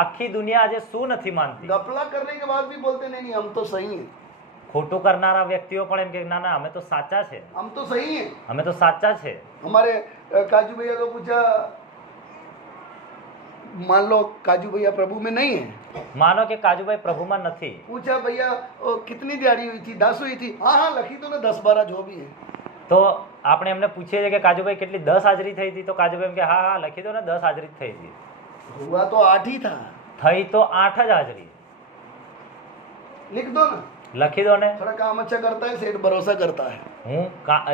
આખી દુનિયા આજે શું નથી માનતી? गपला करने के बाद भी बोलते नहीं नहीं हम तो सही हैं, ખોટું કરનારા વ્યક્તિઓ પણ એમ કે ના ના અમે તો સાચા છે, हम तो सही हैं। અમે તો સાચા છે। हमारे काजू भैया को पूछा, मान लो काजू भैया प्रभु में नहीं है, માનો કે કાજુભાઈ પ્રભુમાં નથી, पूछा भैया ओ, कितनी दिहाड़ी हुई थी, 10 हुई थी, हाँ हाँ लखी तो ना 10-12 जो भी है। તો આપણે એમને પૂછીએ છીએ કે કાજુભાઈ કેટલી 10 હાજરી થઈ હતી? તો કાજુભાઈ એમ કે હા હા લખી દો ને 10 હાજરી થઈ હતી। हुआ तो 8 ही था, થઈ તો 8 જ હાજરી, लिख दो ना। લખી દો ને। थोड़ा काम अच्छा करता है, सेठ भरोसा करता है।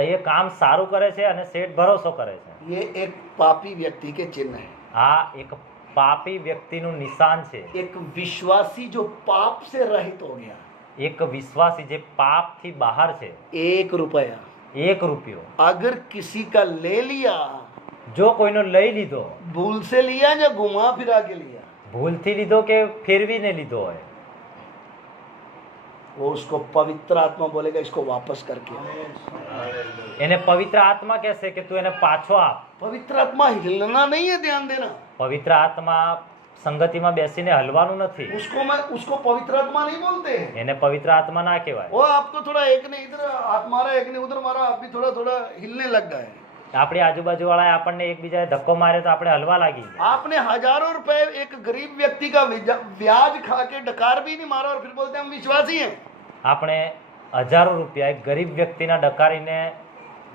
એ કામ સારું કરે છે અને શેઠ ભરોસો કરે છે। ये एक पापी व्यक्ति के चिन्ह है। આ એક પાપી વ્યક્તિનું નિશાન છે। एक विश्वासी जो पाप से रहित हो गया, એક વિશ્વાસી જે પાપથી બહાર છે, 1 रुपया 1 રૂપિયો अगर किसी का ले लिया, જો કોઈનો લઈ લીધો, भूल से लिया या घुमा फिरा के लिया, ભૂલથી લીધો કે ફેરવીને લીધો હોય, वो उसको पवित्र आत्मा बोलेगा इसको वापस करके आओ। એને પવિત્ર આત્મા કહેશે કે તું એને પાછો આપ। पवित्र आत्मा हिलना नहीं है, ध्यान देना। પવિત્ર આત્મા સંગતિમાં બેસીને હલવાનું નથી, उसको पवित्र आत्मा नहीं बोलते हैं। એને પવિત્ર આત્મા ના કહેવાય। वो आपको थोड़ा एक ने इधर हाथ मारा, एक ने उधर मारा, आप भी थोड़ा थोड़ा हिलने लग गए। આપણી આજુબાજુ વાળા આપણને એકબીજાએ ધક્કો મારે તો આપણે હલવા લાગી ગયા। आपने हजारों रुपए एक गरीब व्यक्ति का ब्याज खा के डकार भी नहीं मारा और फिर बोलते हम विश्वासी हैं। આપણે હજારો રૂપિયા એક ગરીબ વ્યક્તિના ડકારીને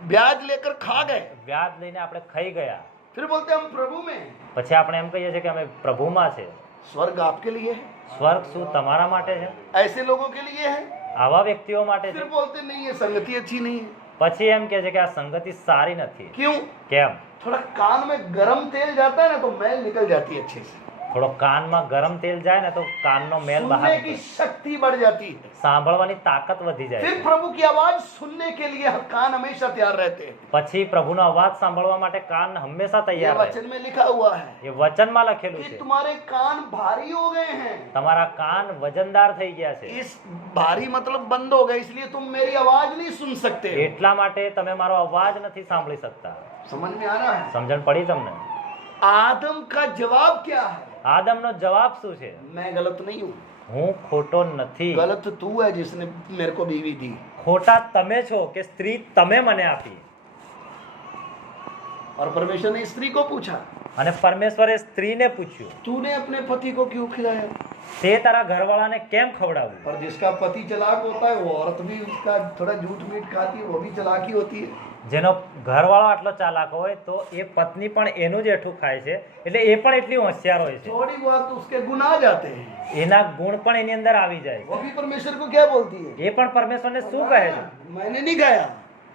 ब्याज लेकर खा गए, વ્યાજ લઈને આપણે ખાઈ ગયા, फिर बोलते हम प्रभु में हैं। પછી આપણે એમ કહીએ છીએ કે અમે પ્રભુમાં છે। स्वर्ग आपके लिए है, સ્વર્ગ શું તમારા માટે છે? ऐसे लोगों के लिए है। આવા વ્યક્તિઓ માટે फिर છે। बोलते नहीं ये संगति अच्छी नहीं है। પછી એમ કહે છે કે આ સંગતિ સારી નથી। क्यों? કેમ? थोड़ा कान में गरम तेल जाता है ना तो मैल निकल जाती है अच्छे से, થોડો કાનમાં ગરમ તેલ જાય ને તો કાનનો મેલ બહાર सुनने की નીકળે, शक्ति बढ़ जाती है। સાંભળવાની તાકાત વધી જાય फिर છે। प्रभु की आवाज सुनने के लिए कान हमेशा तैयार रहते हैं। પછી પ્રભુનો અવાજ સાંભળવા માટે કાન હંમેશા ये તૈયાર રહે। वचन में लिखा हुआ है એ વચનમાં લખેલું कि છે तुम्हारे कान भारी हो गए हैं। તમારા કાન વજનદાર થઈ ગયા છે, इस भारी मतलब बंद हो गए, इसलिए तुम मेरी आवाज नहीं सुन सकते। એટલા માટે તમે મારો અવાજ નથી સાંભળી सकता। समझ में आ रहा है? સમજણ પડી તમને? आदम का जवाब क्या है? આદમનો જવાબ શું છે? मैं गलत नहीं हूँ, હું ખોટો નથી, गलत तू है जिसने मेरे को बीवी दी। ખોટા તમે છો કે સ્ત્રી તમે મને આપી। और परमेश्वर ने स्त्री को पूछा, અને પરમેશ્વરે સ્ત્રીને પૂછ્યું तूने अपने पति को क्यों खिलाया? તે તારા ઘરવાળાને કેમ ખવડાવ્યું? और जिसका पति चालाक होता है वो औरत भी उसका थोड़ा झूठ मीठ खाती है, वो भी चालाकी होती है। જેનો ઘરવાળો આટલો ચાલાક હોય તો એ પત્ની પણ એનું જ એઠું ખાય છે, એટલે એ પણ એટલી હોશિયાર હોય છે। थोड़ी बहुत उसके गुण आ जाते हैं, એના ગુણ પણ એની અંદર આવી જાય वो છે। भी परमेश्वर को क्या बोलती है? એ પણ પરમેશ્વરને શું કહે છે? मैंने नहीं खाया,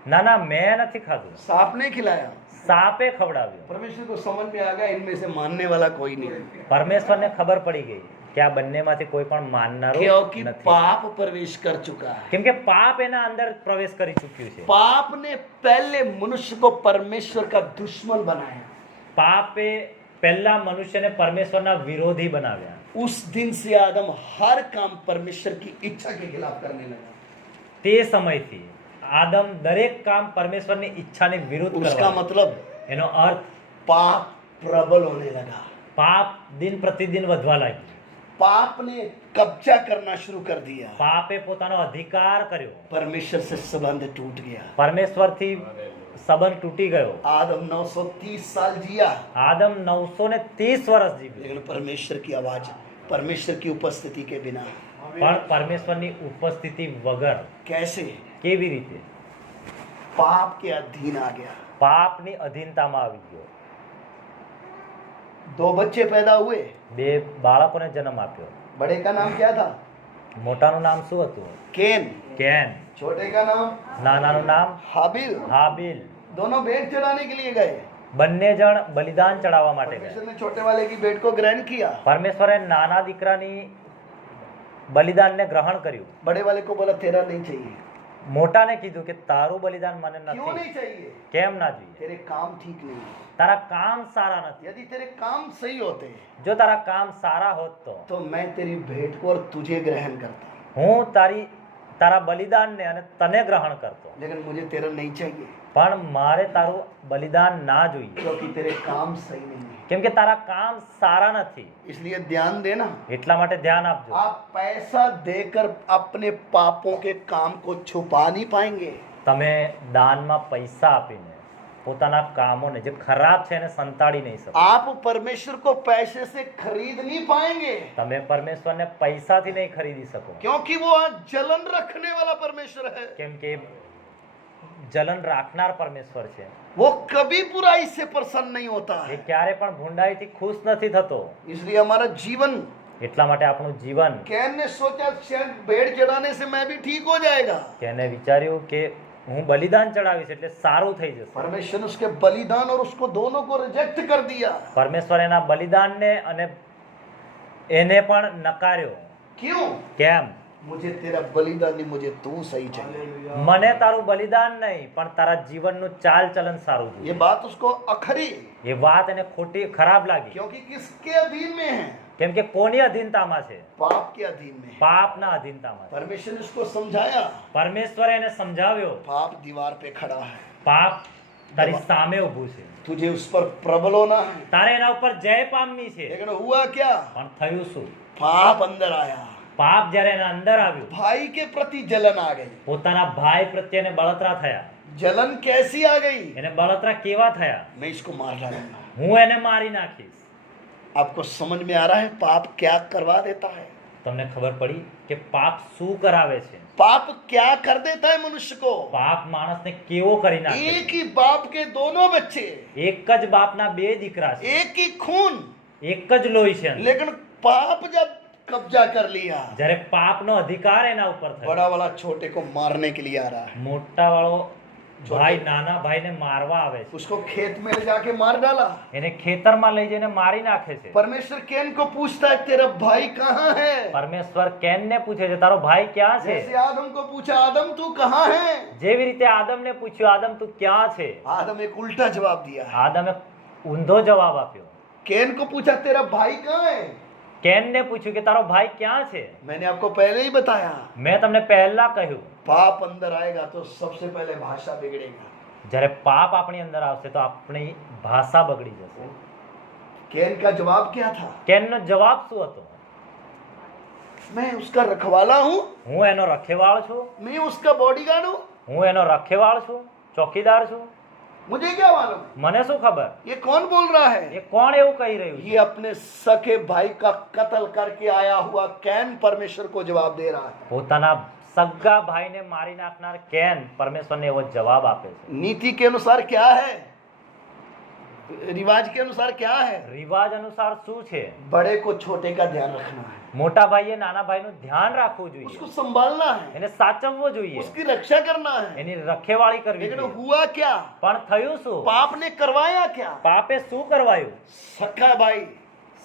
ના ના મેં નથી ખાધું, सांप ने खिलाया। સાપે ખવડાવ્યું। परमेश्वर को समझ में आ गया इनमें से मानने वाला कोई नहीं, પરમેશ્વરને ખબર પડી ગઈ કે આ બંનેમાંથી કોઈ પણ માનનારો क्योंकि નથી, पाप प्रवेश कर चुका है। કેમ કે પાપ એના અંદર પ્રવેશ કરી ચૂક્યું છે। पाप ने पहले मनुष्य को परमेश्वर का दुश्मन बनाया। પાપે પહેલા મનુષ્યને પરમેશ્વરના વિરોધી બનાવ્યા। उस दिन से आदम हर काम परमेश्वर की इच्छा के खिलाफ करने लगा। તે સમયથી આદમ દરેક કામ પરમેશ્વરની ઈચ્છાની વિરુદ્ધ उसका કરવા, मतलब એનો અર્થ पाप प्रबल होने लगा। પાપ દિન પ્રતિદિન વધવા લાગ્યું। पाप ने कब्जा करना शुरू कर दिया। પાપે પોતાનો અધિકાર કર્યો, परमेश्वर से संबंध टूट गया। પરમેશ્વરથી સંબંધ તૂટી ગયો। आदम 930 साल जिया, આદમ 930 વર્ષ જીવ્યો, लेकिन परमेश्वर की आवाज, परमेश्वर की उपस्थिति के बिना। પણ પરમેશ્વરની ઉપસ્થિતિ વગર। कैसे? કેવી રીતે? पाप के अधीन आ गया। પાપની અધીનતામાં આવી ગયો। 2 बच्चे पैदा हुए। બે બાળકોને જન્મ આપ્યો। बड़े का नाम क्या था? મોટાનું નામ શું હતું? केन। કેન। छोटे का नाम નાનાનું નામ हाबिल। હાબીલ। दोनों भेंट चढ़ाने के लिए गए। બંને જણ બલિદાન ચડાવવા માટે ગયા। परमेश्वर ने छोटे वाले की भेंट को ग्रहण किया, પરમેશ્વરે નાના દીકરાની બલિદાનને ગ્રહણ કર્યું। बड़े वाले को बोला तेरा नहीं चाहिए। મોટાને કીધું કે તારું બલિદાન મને क्यों નથી, नहीं चाहिए? કેમ ના જોઈએ? तेरे काम ठीक नहीं है। તારા કામ સારા નથી। यदि तेरे काम सही होते જો તારા કામ સારા હોત तो मैं तेरी भेंट को और तुझे ग्रहण करता, હું તારા બલિદાનને અને તને ગ્રહણ કરતો, लेकिन मुझे तेरा नहीं चाहिए પણ મારે તારું બલિદાન ના જોઈએ, क्योंकि तेरे काम सही नहीं है। કેમ કે તારા કામ સારા નથી। इसलिए ध्यान देना, એટલા માટે ધ્યાન આપજો। आप पैसा देकर अपने पापों के काम को छुपा नहीं पाएंगे। તમે દાનમાં પૈસા આપીને પોતાના કામોને જે ખરાબ છે એને સંતાડી નહીં શકો। आप परमेश्वर को पैसे से खरीद नहीं पाएंगे, તમે પરમેશ્વરને પૈસાથી નહીં ખરીદી શકો, क्योंकि वो जलन रखने वाला परमेश्वर है। કેમ કે જલન રાખનાર પરમેશ્વર છે। वो कभी बुराई से प्रसन्न नहीं होता એ है। ક્યારે પણ ભૂંડાઈથી ખુશ નથી થતો। इसलिए हमारा जीवन, એટલા માટે આપણું જીવન, कैन ने सोचा शायद भेड़ चढ़ाने से मैं भी ठीक हो जाएगा। કે એને વિચાર્યું કે હું બલિદાન ચડાવીશ એટલે સારું થઈ જશે। परमेश्वर ने उसके बलिदान और उसको दोनों को रिजेक्ट कर दिया। પરમેશ્વર એના બલિદાનને અને એને પણ નકાર્યો। क्यों? કેમ? मुझे तेरा बलिदान नहीं, मुझे तू सही चाहिए। મને તારું બલિદાન નહીં પણ તારા જીવનનું ચાલ ચલન સારું ये જોઈએ। बात उसको अखरी, એ વાત એને ખોટી ખરાબ લાગી, क्योंकि किसके अधीन में है? કેમ કે કોની અધીનતામાં છે? पाप के अधीन में है। પાપના અધીનતામાં છે। परमेश्वर ने उसको समझाया, પરમેશ્વરે એને સમજાવ્યો पाप दीवार पे खड़ा है, પાપ તારી સામે ઊભું છે, तुझे उस पर प्रबल होना है। તારે એના ઉપર જય પામવી છે। लेकिन हुआ क्या? પણ થયું શું? पाप अंदर आया, પાપ જ્યારે એના અંદર આવ્યું, भाई के प्रति जलन आ गई। પોતાના ભાઈ પ્રત્યે એને બળતરા થયા। जलन कैसी आ गई? એને બળતરા કેવા થયા? मैं इसको मार डालूंगा। હું એને મારી નાખીશ। आपको समझ में आ रहा है पाप क्या करवा देता है? તમને ખબર પડી કે પાપ શું કરાવે છે? पाप क्या कर देता है मनुष्य को? પાપ માણસને કેવો કરી નાખે एक છે? ही बाप के दोनों बच्चे, એક જ બાપના બે દીકરા છે, एक ही खून, એક જ લોહી છે। लेकिन पाप जब कब्जा कर लिया, જ્યારે પાપનો અધિકાર એના ઉપર થયો, बड़ा वाला छोटे को मारने के लिए आ रहा है। મોટા વાળો ભાઈ નાના ભાઈને મારવા આવે છે। उसको खेत में ले जाके मार डाला। એને ખેતરમાં લઈ જઈને મારી નાખે છે। परमेश्वर कैन को पूछता है तेरा भाई कहाँ है? પરમેશ્વર કેનને પૂછે છે તારો ભાઈ ક્યાં છે? जैसे आदम को पूछा आदम तू कहाँ है? જેવી રીતે આદમને પૂછ્યું આદમ તું ક્યાં છે? आदम एक उल्टा जवाब दिया है। આદમે ઊંધો જવાબ આપ્યો। कैन को पूछा तेरा भाई कहाँ है? કેનને પૂછ્યું કે તારો ભાઈ ક્યાં છે? मैंने आपको पहले ही बताया, મેં તમને પહેલા કહ્યું पाप अंदर आएगा तो सबसे पहले भाषा बिगड़ेगा। જ્યારે પાપ આપણી અંદર આવશે તો આપણી ભાષા બગડી જશે। कैन का जवाब क्या था? કેનનો જવાબ શું હતો? मैं उसका रखवाला हूँ, હું એનો રખેવાળ છું, मैं उसका बॉडीगार्ड हूँ, હું એનો રખેવાળ છું, ચોકીદાર છું। मुझे क्या मालूम? મને શું ખબર? ये कौन बोल रहा है? એ કોણ એવું કહી રહ્યું છે? ये अपने सके भाई का कत्ल करके आया हुआ कैन परमेश्वर को जवाब दे रहा है। પોતાના સગા ભાઈને મારી નાખનાર કેન પરમેશ્વરને એવો જવાબ આપે છે। नीति के अनुसार क्या है? रिवाज के अनुसार क्या है? રિવાજ અનુસાર શું છે? बड़े को छोटे का ध्यान रखना है, મોટા ભાઈએ નાના ભાઈનું ધ્યાન રાખવું જોઈએ, उसको संभालना है, એને સાચવવો જોઈએ, उसकी रक्षा करना है। એની રખેવાળી કરવી लेकिन જોઈએ। हुआ क्या? પણ થયું શું? पाप ने करवाया क्या? પાપે શું કરવાયું? सका भाई,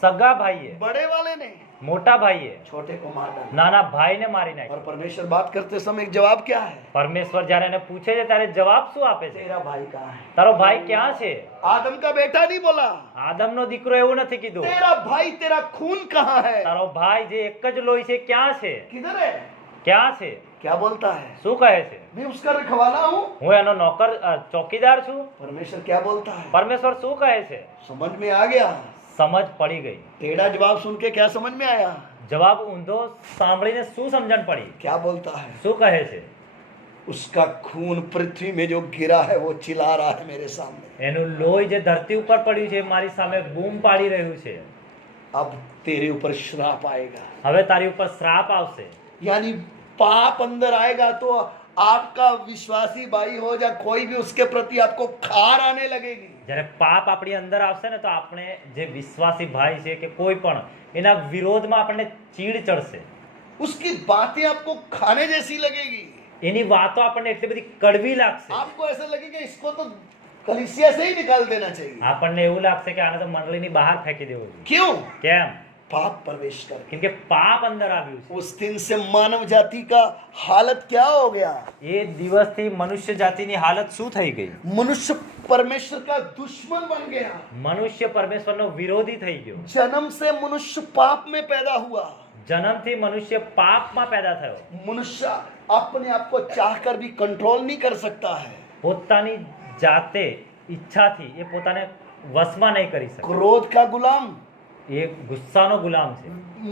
સગા ભાઈએ, बड़े वाले ने મોટા ભાઈએ छोटे को मार डाला। નાના ભાઈને મારી નાખ્યો। और परमेश्वर बात करते समय एक जवाब क्या है? પરમેશ્વર જ્યારે એને પૂછે છે ત્યારે જવાબ શું આપે છે? तेरा भाई कहाँ है? તારો ભાઈ ક્યાં છે? आदम का बेटा नहीं बोला, આદમનો દીકરો એવું નથી કીધું। तेरा भाई तेरा खून कहाँ है? તારો ભાઈ જે એક જ લોહી છે ક્યાં છે? किधर है? ક્યાં છે? क्या बोलता है? શું કહે છે? मैं उसका रखवाला हूँ। હું એનો નોકર ચોકીદાર છું। परमेश्वर क्या बोलता है? પરમેશ્વર શું કહે છે? समझ में आ गया। સમજ પડી ગઈ। टेढ़ा जवाब सुन के क्या समझ में आया? જવાબ ઊંધો સાંભળીને શું સમજણ પડી? क्या बोलता है? શું કહે છે? उसका खून पृथ्वी में जो गिरा है वो चिल्ला रहा है मेरे सामने। એનું લોહી જે ધરતી ઉપર પડ્યું છે એ મારી સામે બૂમ પાડી રહ્યું છે। अब तेरे ऊपर श्राप आएगा। હવે તારી ઉપર શ્રાપ આવશે। यानी पाप अंदर आएगा तो आपका विश्वासी भाई हो या कोई भी उसके प्रति आपको खार आने लगेगी। જ્યારે પાપ આપણી અંદર આવશે ને તો આપણે જે વિશ્વાસી ભાઈ છે કે કોઈ પણ એના વિરોધમાં આપણને ચીડ ચડશે। उसकी बातें आपको खाने जैसी लगेगी। એની વાતો આપણને એટલી બધી કડવી લાગશે। आपको ऐसा लगेगा इसको तो कलीसिया से ही निकाल देना चाहिए। આપણને એવું લાગશે કે આને તો મંડળીની બહાર ફેંકી દેવું જોઈએ। क्यों? કેમ? पाप प्रवेश कर गया। કેમ કે પાપ અંદર આવ્યું છે। उस दिन से मानव जाति का हालत क्या हो गया? એ દિવસથી મનુષ્ય જાતિની હાલત શું થઈ ગઈ? मनुष्य परमेश्वर का दुश्मन बन गया। મનુષ્ય પરમેશ્વરનો વિરોધી થઈ ગયો। जन्म से मनुष्य पाप में पैदा हुआ। જન્મથી મનુષ્ય પાપમાં पैदा થયો। मनुष्य अपने आप को चाहकर भी कंट्रोल नहीं कर सकता है। પોતાની જાતે ઈચ્છાથી એ પોતાને વશમાં નહીં કરી શકે। क्रोध का गुलाम, એ ગુસ્સાનો ગુલામ છે,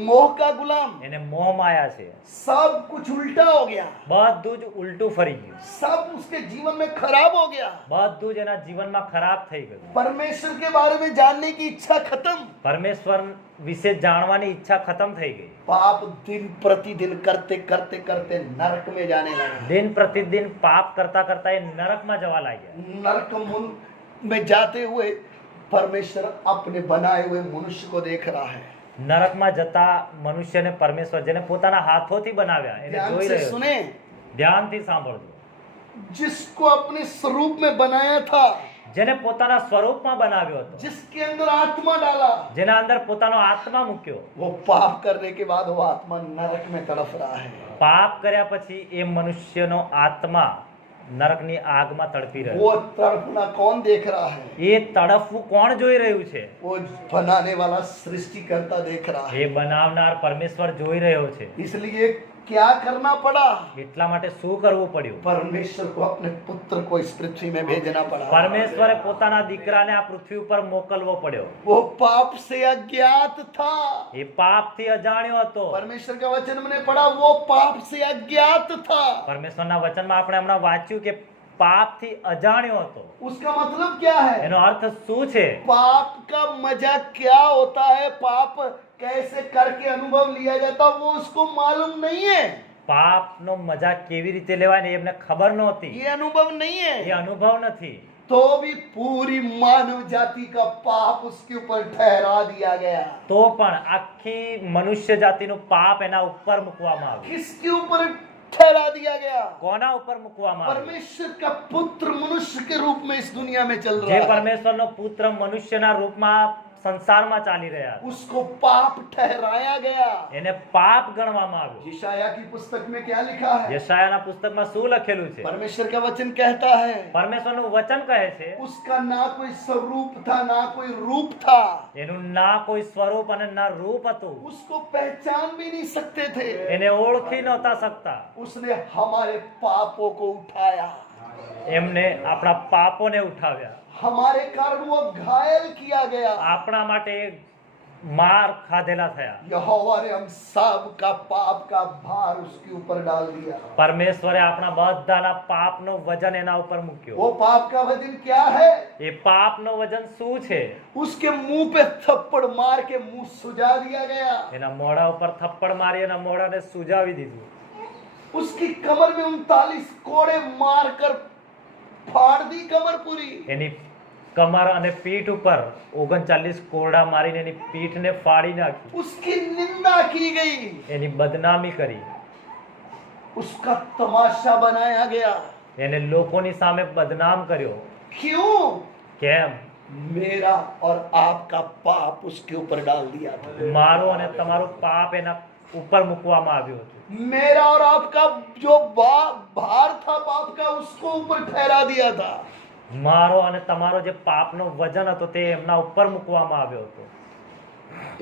मोह का गुलाम, એને મોહ માયા છે। सब कुछ उल्टा हो गया। બધું જ ઉલટું ફરી ગયું। सब उसके जीवन में खराब हो गया। બધું જ એના જીવનમાં ખરાબ થઈ ગયું। परमेश्वर के बारे में जानने की इच्छा खत्म। પરમેશ્વર વિશે જાણવાની ઈચ્છા ખતમ થઈ ગઈ। पाप दिन प्रतिदिन करते करते करते नरक में जाने लगा। દિન પ્રતિદિન પાપ કરતા કરતા એ નરકમાં જવા લાગ્યા। नरक में जाते हुए परमेश्वर अपने बनाए हुए मनुष्य को देख रहा है। નરકમાં જતા મનુષ્યને પરમેશ્વર જેને પોતાના હાથોથી બનાવ્યા એને ध्यान જોઈ से રહ્યો છે। सुने, ધ્યાનથી સાંભળજો। जिसको अपने स्वरूप में बनाया था, જેને પોતાના સ્વરૂપમાં બનાવ્યો હતો, जिसके अंदर आत्मा डाला, જેના અંદર પોતાનો આત્મા મૂક્યો, वो पाप करने के बाद वो आत्मा नरक में तड़फ रहा है। પાપ કર્યા પછી એ મનુષ્યનો આત્મા નરકની આગમાં તડપી રહ્યો। वो तड़पना कौन देख रहा है? એ તડપવું કોણ જોઈ રહ્યું છે? वो बनाने वाला सृष्टिकर्ता देख रहा है। એ બનાવનાર પરમેશ્વર જોઈ રહ્યો છે। इसलिए क्या करना पड़ा? એટલા માટે શું કરવું પડ્યું? परमेश्वर को अपने पुत्र को इस पृथ्वी में भेजना पड़ा। પરમેશ્વરે પોતાના દીકરાને આ પૃથ્વી ઉપર મોકલવો પડ્યો। वो पाप से अज्ञात था। એ પાપથી અજાણ્યો હતો। परमेश्वर का वचन मैंने पढ़ा, वो पाप से अज्ञात था। પરમેશ્વરના વચનમાં આપણે હમણાં વાંચ્યું કે પાપથી અજાણ્યો હતો। उसका मतलब क्या है? એનો અર્થ શું છે? पाप का मजा क्या होता है, पाप कैसे करके अनुभव लिया जाता, वो उसको मालूम नहीं है। પાપનો મજા કેવી રીતે લેવાય ને એમને ખબર નહોતી। ये अनुभव नहीं એ है। અનુભવ નથી। तो भी पूरी मानव जाति का पाप उसके ऊपर ठहरा दिया गया। તો પણ આખી મનુષ્ય જાતિનું પાપ એના ઉપર મૂકવામાં આવ્યું। किसके ऊपर ठहरा दिया गया? કોના ઉપર મૂકવામાં આવ્યું? परमेश्वर का पुत्र मनुष्य के रूप में इस दुनिया में चल જે रहा है। પરમેશ્વરનો પુત્ર મનુષ્યના રૂપમાં સંસારમાં ચાલી રહ્યા છે, उसको पाप ठहराया गया। એને પાપ ગણવામાં આવ્યું। यशाया की पुस्तक में क्या लिखा है? યશાયાના પુસ્તકમાં શું લખેલું છે? परमेश्वर का वचन कहता है, પરમેશ્વરનું વચન કહે છે उसका ना कोई स्वरूप था, ना कोई रूप था। એનું ના કોઈ સ્વરૂપ અને ના રૂપ હતું। उसको पहचान भी नहीं सकते थे। એને ઓળખી નહોતા શકતા। उसने हमारे पापों को उठाया। એમને આપણા પાપોને ઉઠાવ્યા। हमारे कारण वो घायल किया गया। આપણા માટે માર ખાધેલા થયા। यहोवा ने हम सब का पाप का भार उसके ऊपर डाल दिया। પરમેશ્વરે આપણા બધાના પાપનો વજન એના ઉપર મૂક્યો। वो पाप का वजन क्या है? એ પાપનો વજન શું છે? उसके मुंह पे थप्पड़ मार के मुंह सुजा दिया गया। એના મોઢા ઉપર થપ્પડ મારી એના મોઢાને સુજાવી દીધું। उसकी कमर में 39 कोड़े मारकर फाड़ दी कमर पूरी। એની કમર અને પીઠ ઉપર 39 કોરડા મારીને એની પીઠને ફાડી નાખી। उसकी निंदा की गई। એની બદનામી કરી। उसका तमाशा बनाया गया। એને લોકોની સામે બદનામ કર્યો। क्यों? કેમ? मेरा और आपका पाप उसके ऊपर डाल दिया था। મારો અને તમારું પાપ એના ઉપર મૂકવામાં આવ્યું હતું। मेरा और आपका जो भार था पाप का, उसको ऊपर ठहरा दिया था। મારો અને તમારો જે પાપનો વજન હતો તે એમના ઉપર મૂકવામાં આવ્યો હતો।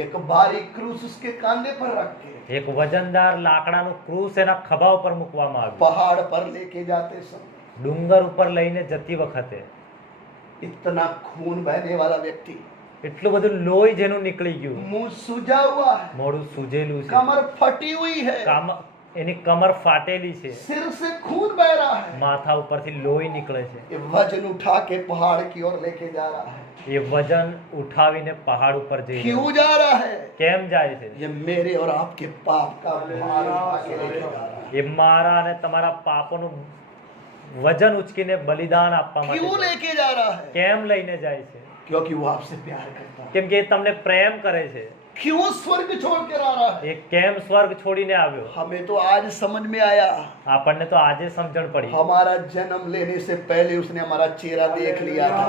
एक भारी क्रूस उसके कांधे पर रख के એક વજનદાર લાકડાનું ક્રૂસ એના ખભા ઉપર મૂકવામાં આવ્યું। पहाड़ पर लेके जाते समय ડુંગર ઉપર લઈને જતી વખતે इतना खून बहने वाला व्यक्ति, એટલું બધું લોહી જેનું નીકળી ગયું, मुंह सूजा हुआ है, મોઢું સૂજેલું છે, कमर फटी हुई है, એની કમર ફાટેલી છે, सिर से खून बह रहा है, માથા ઉપરથી લોહી નીકળે છે। ये वजन उठा के पहाड़ की ओर लेके जा रहा है। એ વજન ઉઠાવીને પહાડ ઉપર જઈ રહ્યો क्यों છે। जा रहा है? કેમ જાય છે? ये मेरे और आपके पाप का भार उठा के लेके जा रहा है। એ મારા અને તમારા પાપોનું વજન ઉચકીને બલિદાન આપવા માટે क्यों જાય છે। लेके जा रहा है? કેમ લઈને જાય છે? क्योंकि वो आपसे प्यार करता है। કેમ કે એ તમને પ્રેમ કરે છે। क्यों स्वर्ग छोड़ कर आ रहा है? એ કેમ સ્વર્ગ છોડીને આવ્યો? हमें तो आज समझ में आया। આપણને તો આજે સમજણ પડી। हमारा जन्म लेने से पहले उसने हमारा चेहरा देख लिया था।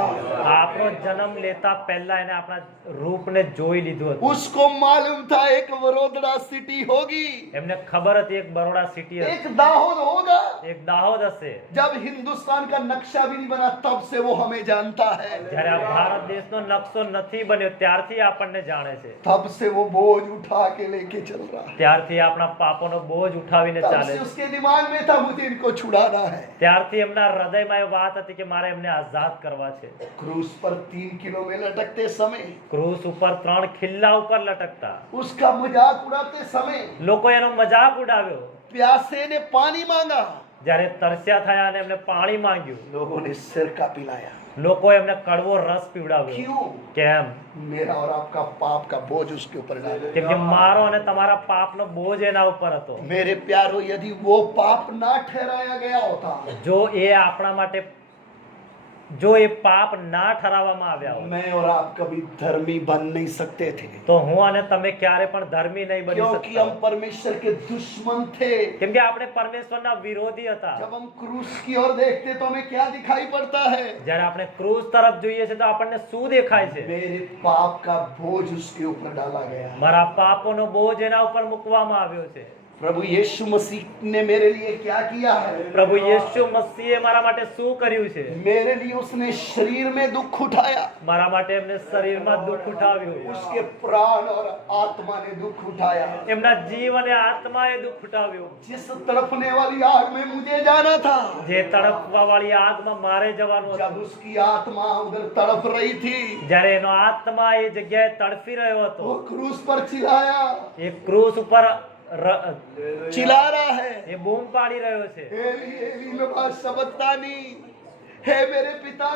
આપણો જન્મ લેતા પહેલા એને આપણા રૂપને જોઈ લીધું હતું। उसको मालूम था एक वडोदरा सिटी होगी, એમને ખબર હતી એક બરોડા સિટી હશે, एक दाहोद होगा। એક દાહોદ હશે। जब हिंदुस्तान का नक्शा भी नहीं बना तब से वो हमें जानता है। જ્યારે આ ભારત દેશનો નકશો નથી બન્યો ત્યારથી આપણને જાણે છે। तब से वो बोझ उठा के लेके चल रहा है। ત્યારથી આપણા પાપોનો બોજ ઉઠાવીને तब ચાલે से છે। उसके दिमाग में था मुझे इनको छुड़ाना है। ત્યારથી એમના હૃદયમાં એ વાત હતી કે મારે એમને આઝાદ કરવા છે। क्रूस पर 3 किलो में लटकते समय, ક્રૂસ ઉપર 3 ખિલ્લા ઉપર લટકતા उसका मजाक उड़ाते समय લોકો એનો મજાક ઉડાવ્યો। प्यासे ने पानी मांगा, જ્યારે તરસ્યા થયા અને એમને પાણી માંગ્યું, लोगों ने सिरका पिलाया। લોકો એમને કડવો રસ પીવડાવ્યો। क्यों? કેમ? मेरा और आपका पाप का बोझ उसके ऊपर डाला। કેમ કે મારો અને તમારા પાપનો બોજ એના ઉપર હતો। मेरे प्यारो, यदि वो पाप ना ठहराया गया होता, જો એ આપણા માટે જો એ પાપ ના ઠરાવવામાં આવ્યા હોત मैं और आप कभी धर्मी बन नहीं सकते थे, તો હું અને તમે ક્યારે પણ ધર્મી નહીં બની क्योंकि શકતા। हम परमेश्वर के दुश्मन थे। કેમ કે આપણે પરમેશ્વરના વિરોધી હતા। जब हम क्रूस की ओर देखते तो हमें क्या दिखाई पड़ता है? જ્યારે આપણે ક્રૂસ તરફ જોઈએ છે તો આપણને શું દેખાય છે? मेरे पाप का बोझ उसके ऊपर डाला गया। મારા પાપોનો બોજ એના ઉપર મૂકવામાં આવ્યો છે। प्रभु यीशु मसीह ने मेरे लिए क्या किया है? પ્રભુ યેશુ મસીહે મારા માટે શું કર્યું છે? मेरे लिए उसने शरीर में दुख उठाया, મારા માટે એમને શરીરમાં દુઃખ ઉઠાવ્યું। उसके प्राण और आत्मा ने दुख उठाया। એમના જીવ અને આત્માએ દુઃખ ઉઠાવ્યું। जिस तड़पने वाली आग में मुझे जाना था, જે તડપવા વાળી આગમાં મારે જવાનું હતું, जब उसकी आत्मा उधर तड़प रही थी, જ્યારે એનો આત્મા એ જગ્યાએ તડફી રહ્યો હતો, वो क्रूस पर चिल्लाया, એ ક્રૂસ ઉપર चिल्ला रहा है, એ બૂમ પાડી રહ્યો છે, एली एली लमा सबक्तानी, हे मेरे पिता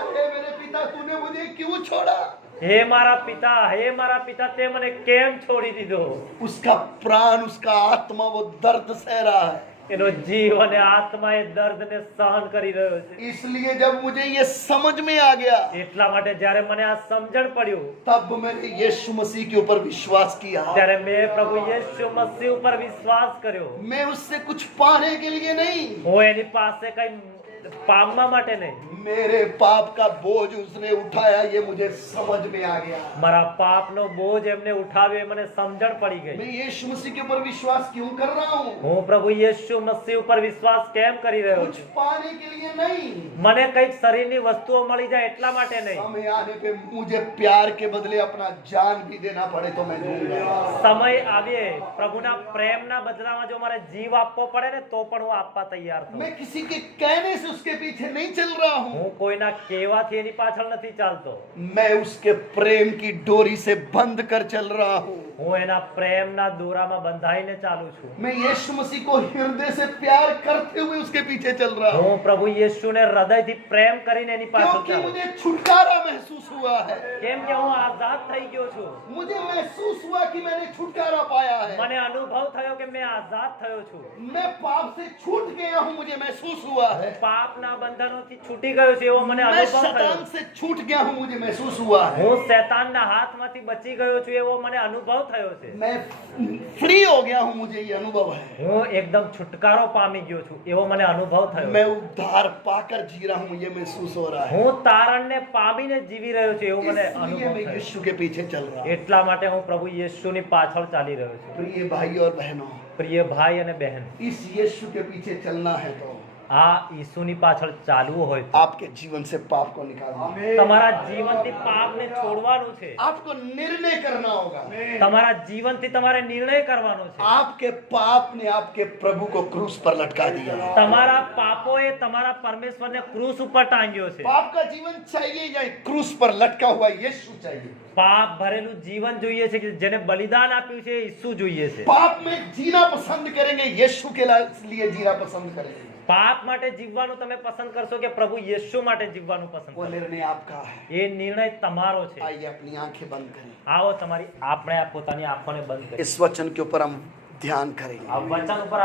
तूने मुझे क्यों छोड़ा? હે મારા પિતા તે મને કેમ છોડી દીધો? उसका प्राण, उसका आत्मा वो दर्द सह रहा है। એનો જીવ અને આત્મા એ દર્દને સહન કરી રહ્યો છે। इसलिए जब मुझे ये समझ में आ गया, એટલા માટે જ્યારે મને આ સમજણ પડ્યું तब मैंने यीशु मसीह के ऊपर विश्वास किया। ત્યારે મેં પ્રભુ યેશુ મસીહ ઉપર વિશ્વાસ કર્યો। मैं उससे कुछ पाने के लिए नहीं, હું એની પાસે કઈ પામવા માટે નહીં, मेरे पाप का बोझ उसने उठाया, ये मुझे समझ में आ गया। મારા પાપનો બોજ એમને ઉઠાવ્યો એ મને સમજણ પડી ગઈ। मैं यीशु मसीह के ऊपर विश्वास क्यों कर रहा हूँ? હું પ્રભુ યેશુ મસીહ ઉપર વિશ્વાસ કેમ કરી રહ્યો कुछ છું? पाने के लिए नहीं, મને કઈક શરીરની વસ્તુઓ મળી જાય એટલા માટે નહીં। समय आने पे मुझे प्यार के बदले अपना जान भी देना पड़े तो मैं दूंगा। સમય આવે પ્રભુના પ્રેમના બદલામાં જો મારે જીવ આપવો પડે ને તો પણ હું આપવા તૈયાર છું। मैं किसी के कहने से उसके पीछे नहीं चल रहा हूँ, હું કોઈના કહેવાથી એની પાછળ નથી ચાલતો। मैं उसके प्रेम की डोरी से बंध कर चल रहा हूँ। હું એના પ્રેમના દોરામાં બંધાઈને ચાલુ છું। मैं यीशु मसीह को हृदय से प्यार करते हुए उसके पीछे चल रहा हूँ, હું પ્રભુ યેશુને હૃદયથી પ્રેમ કરીને એની પાછળ क्योंकि ચાલું। मुझे छुटकारा महसूस हुआ है। કેમ કે હું આઝાદ થઈ ગયો છું। मुझे महसूस हुआ कि मैंने छुटकारा पाया है। મને અનુભવ થયો કે મેં આઝાદ થયો છું। मैं पाप से छूट गया हूँ, मुझे महसूस हुआ है। પાપના બંધનોથી છૂટી ગયો છું એવો મને मैं અનુભવ થયો। शैतान से छूट गया हूँ, मुझे महसूस हुआ है। હું શૈતાનના હાથમાંથી બચી ગયો છું એવો મને અનુભવ થયો છે। मैं फ्री हो गया हूँ, मुझे ये अनुभव है। હું એકદમ છુટકારો પામી ગયો છું એવો મને અનુભવ થયો। मैं उद्धार पाकर जी रहा हूँ, ये महसूस हो रहा है। હું તારણને પામીને જીવી રહ્યો છું એવું મને इसलिए અનુભવ मैं થયો। यीशु के पीछे चल रहा हूँ। એટલા માટે હું પ્રભુ યેશુની પાછળ ચાલી રહ્યો છું। प्रिय भाई और बहनों, પ્રિય ભાઈ અને બહેન, इस यीशु के पीछे चलना है तो આ ઈસુની પાછળ ચાલવું હોય તો आपके जीवन से पाप को निकालना है। તમારા જીવનથી પાપને છોડવાનું છે। आपको निर्णय करना होगा। તમારા જીવનથી તમારે નિર્ણય કરવાનો છે। आपके पाप ने आपके प्रभु को क्रूस पर लटका दिया। તમારા પાપોએ તમારા પરમેશ્વરને ક્રૂસ ઉપર ટાંગ્યો છે। पाप का जीवन चाहिए या क्रूस पर लटका हुआ यीशु चाहिए? પાપ ભરેલું જીવન જોઈએ છે કે જેને બલિદાન આપ્યું છે ઈસુ જોઈએ છે। पाप में जीना पसंद करेंगे, यीशु के लिए जीना पसंद करेंगे? પાપ માટે જીવવાનું તમે પસંદ કરશો કે પ્રભુ યેશુ માટે જીવવાનું પસંદ वो કરશો? निर्णय आपका है। એ નિર્ણય તમારો છે। आइए अपनी आंखें बंद करें, આવો તમારી આપણે પોતાની આંખોને બંધ કરી इस वचन के ऊपर हम ध्यान करेंगे। આ વચન ઉપર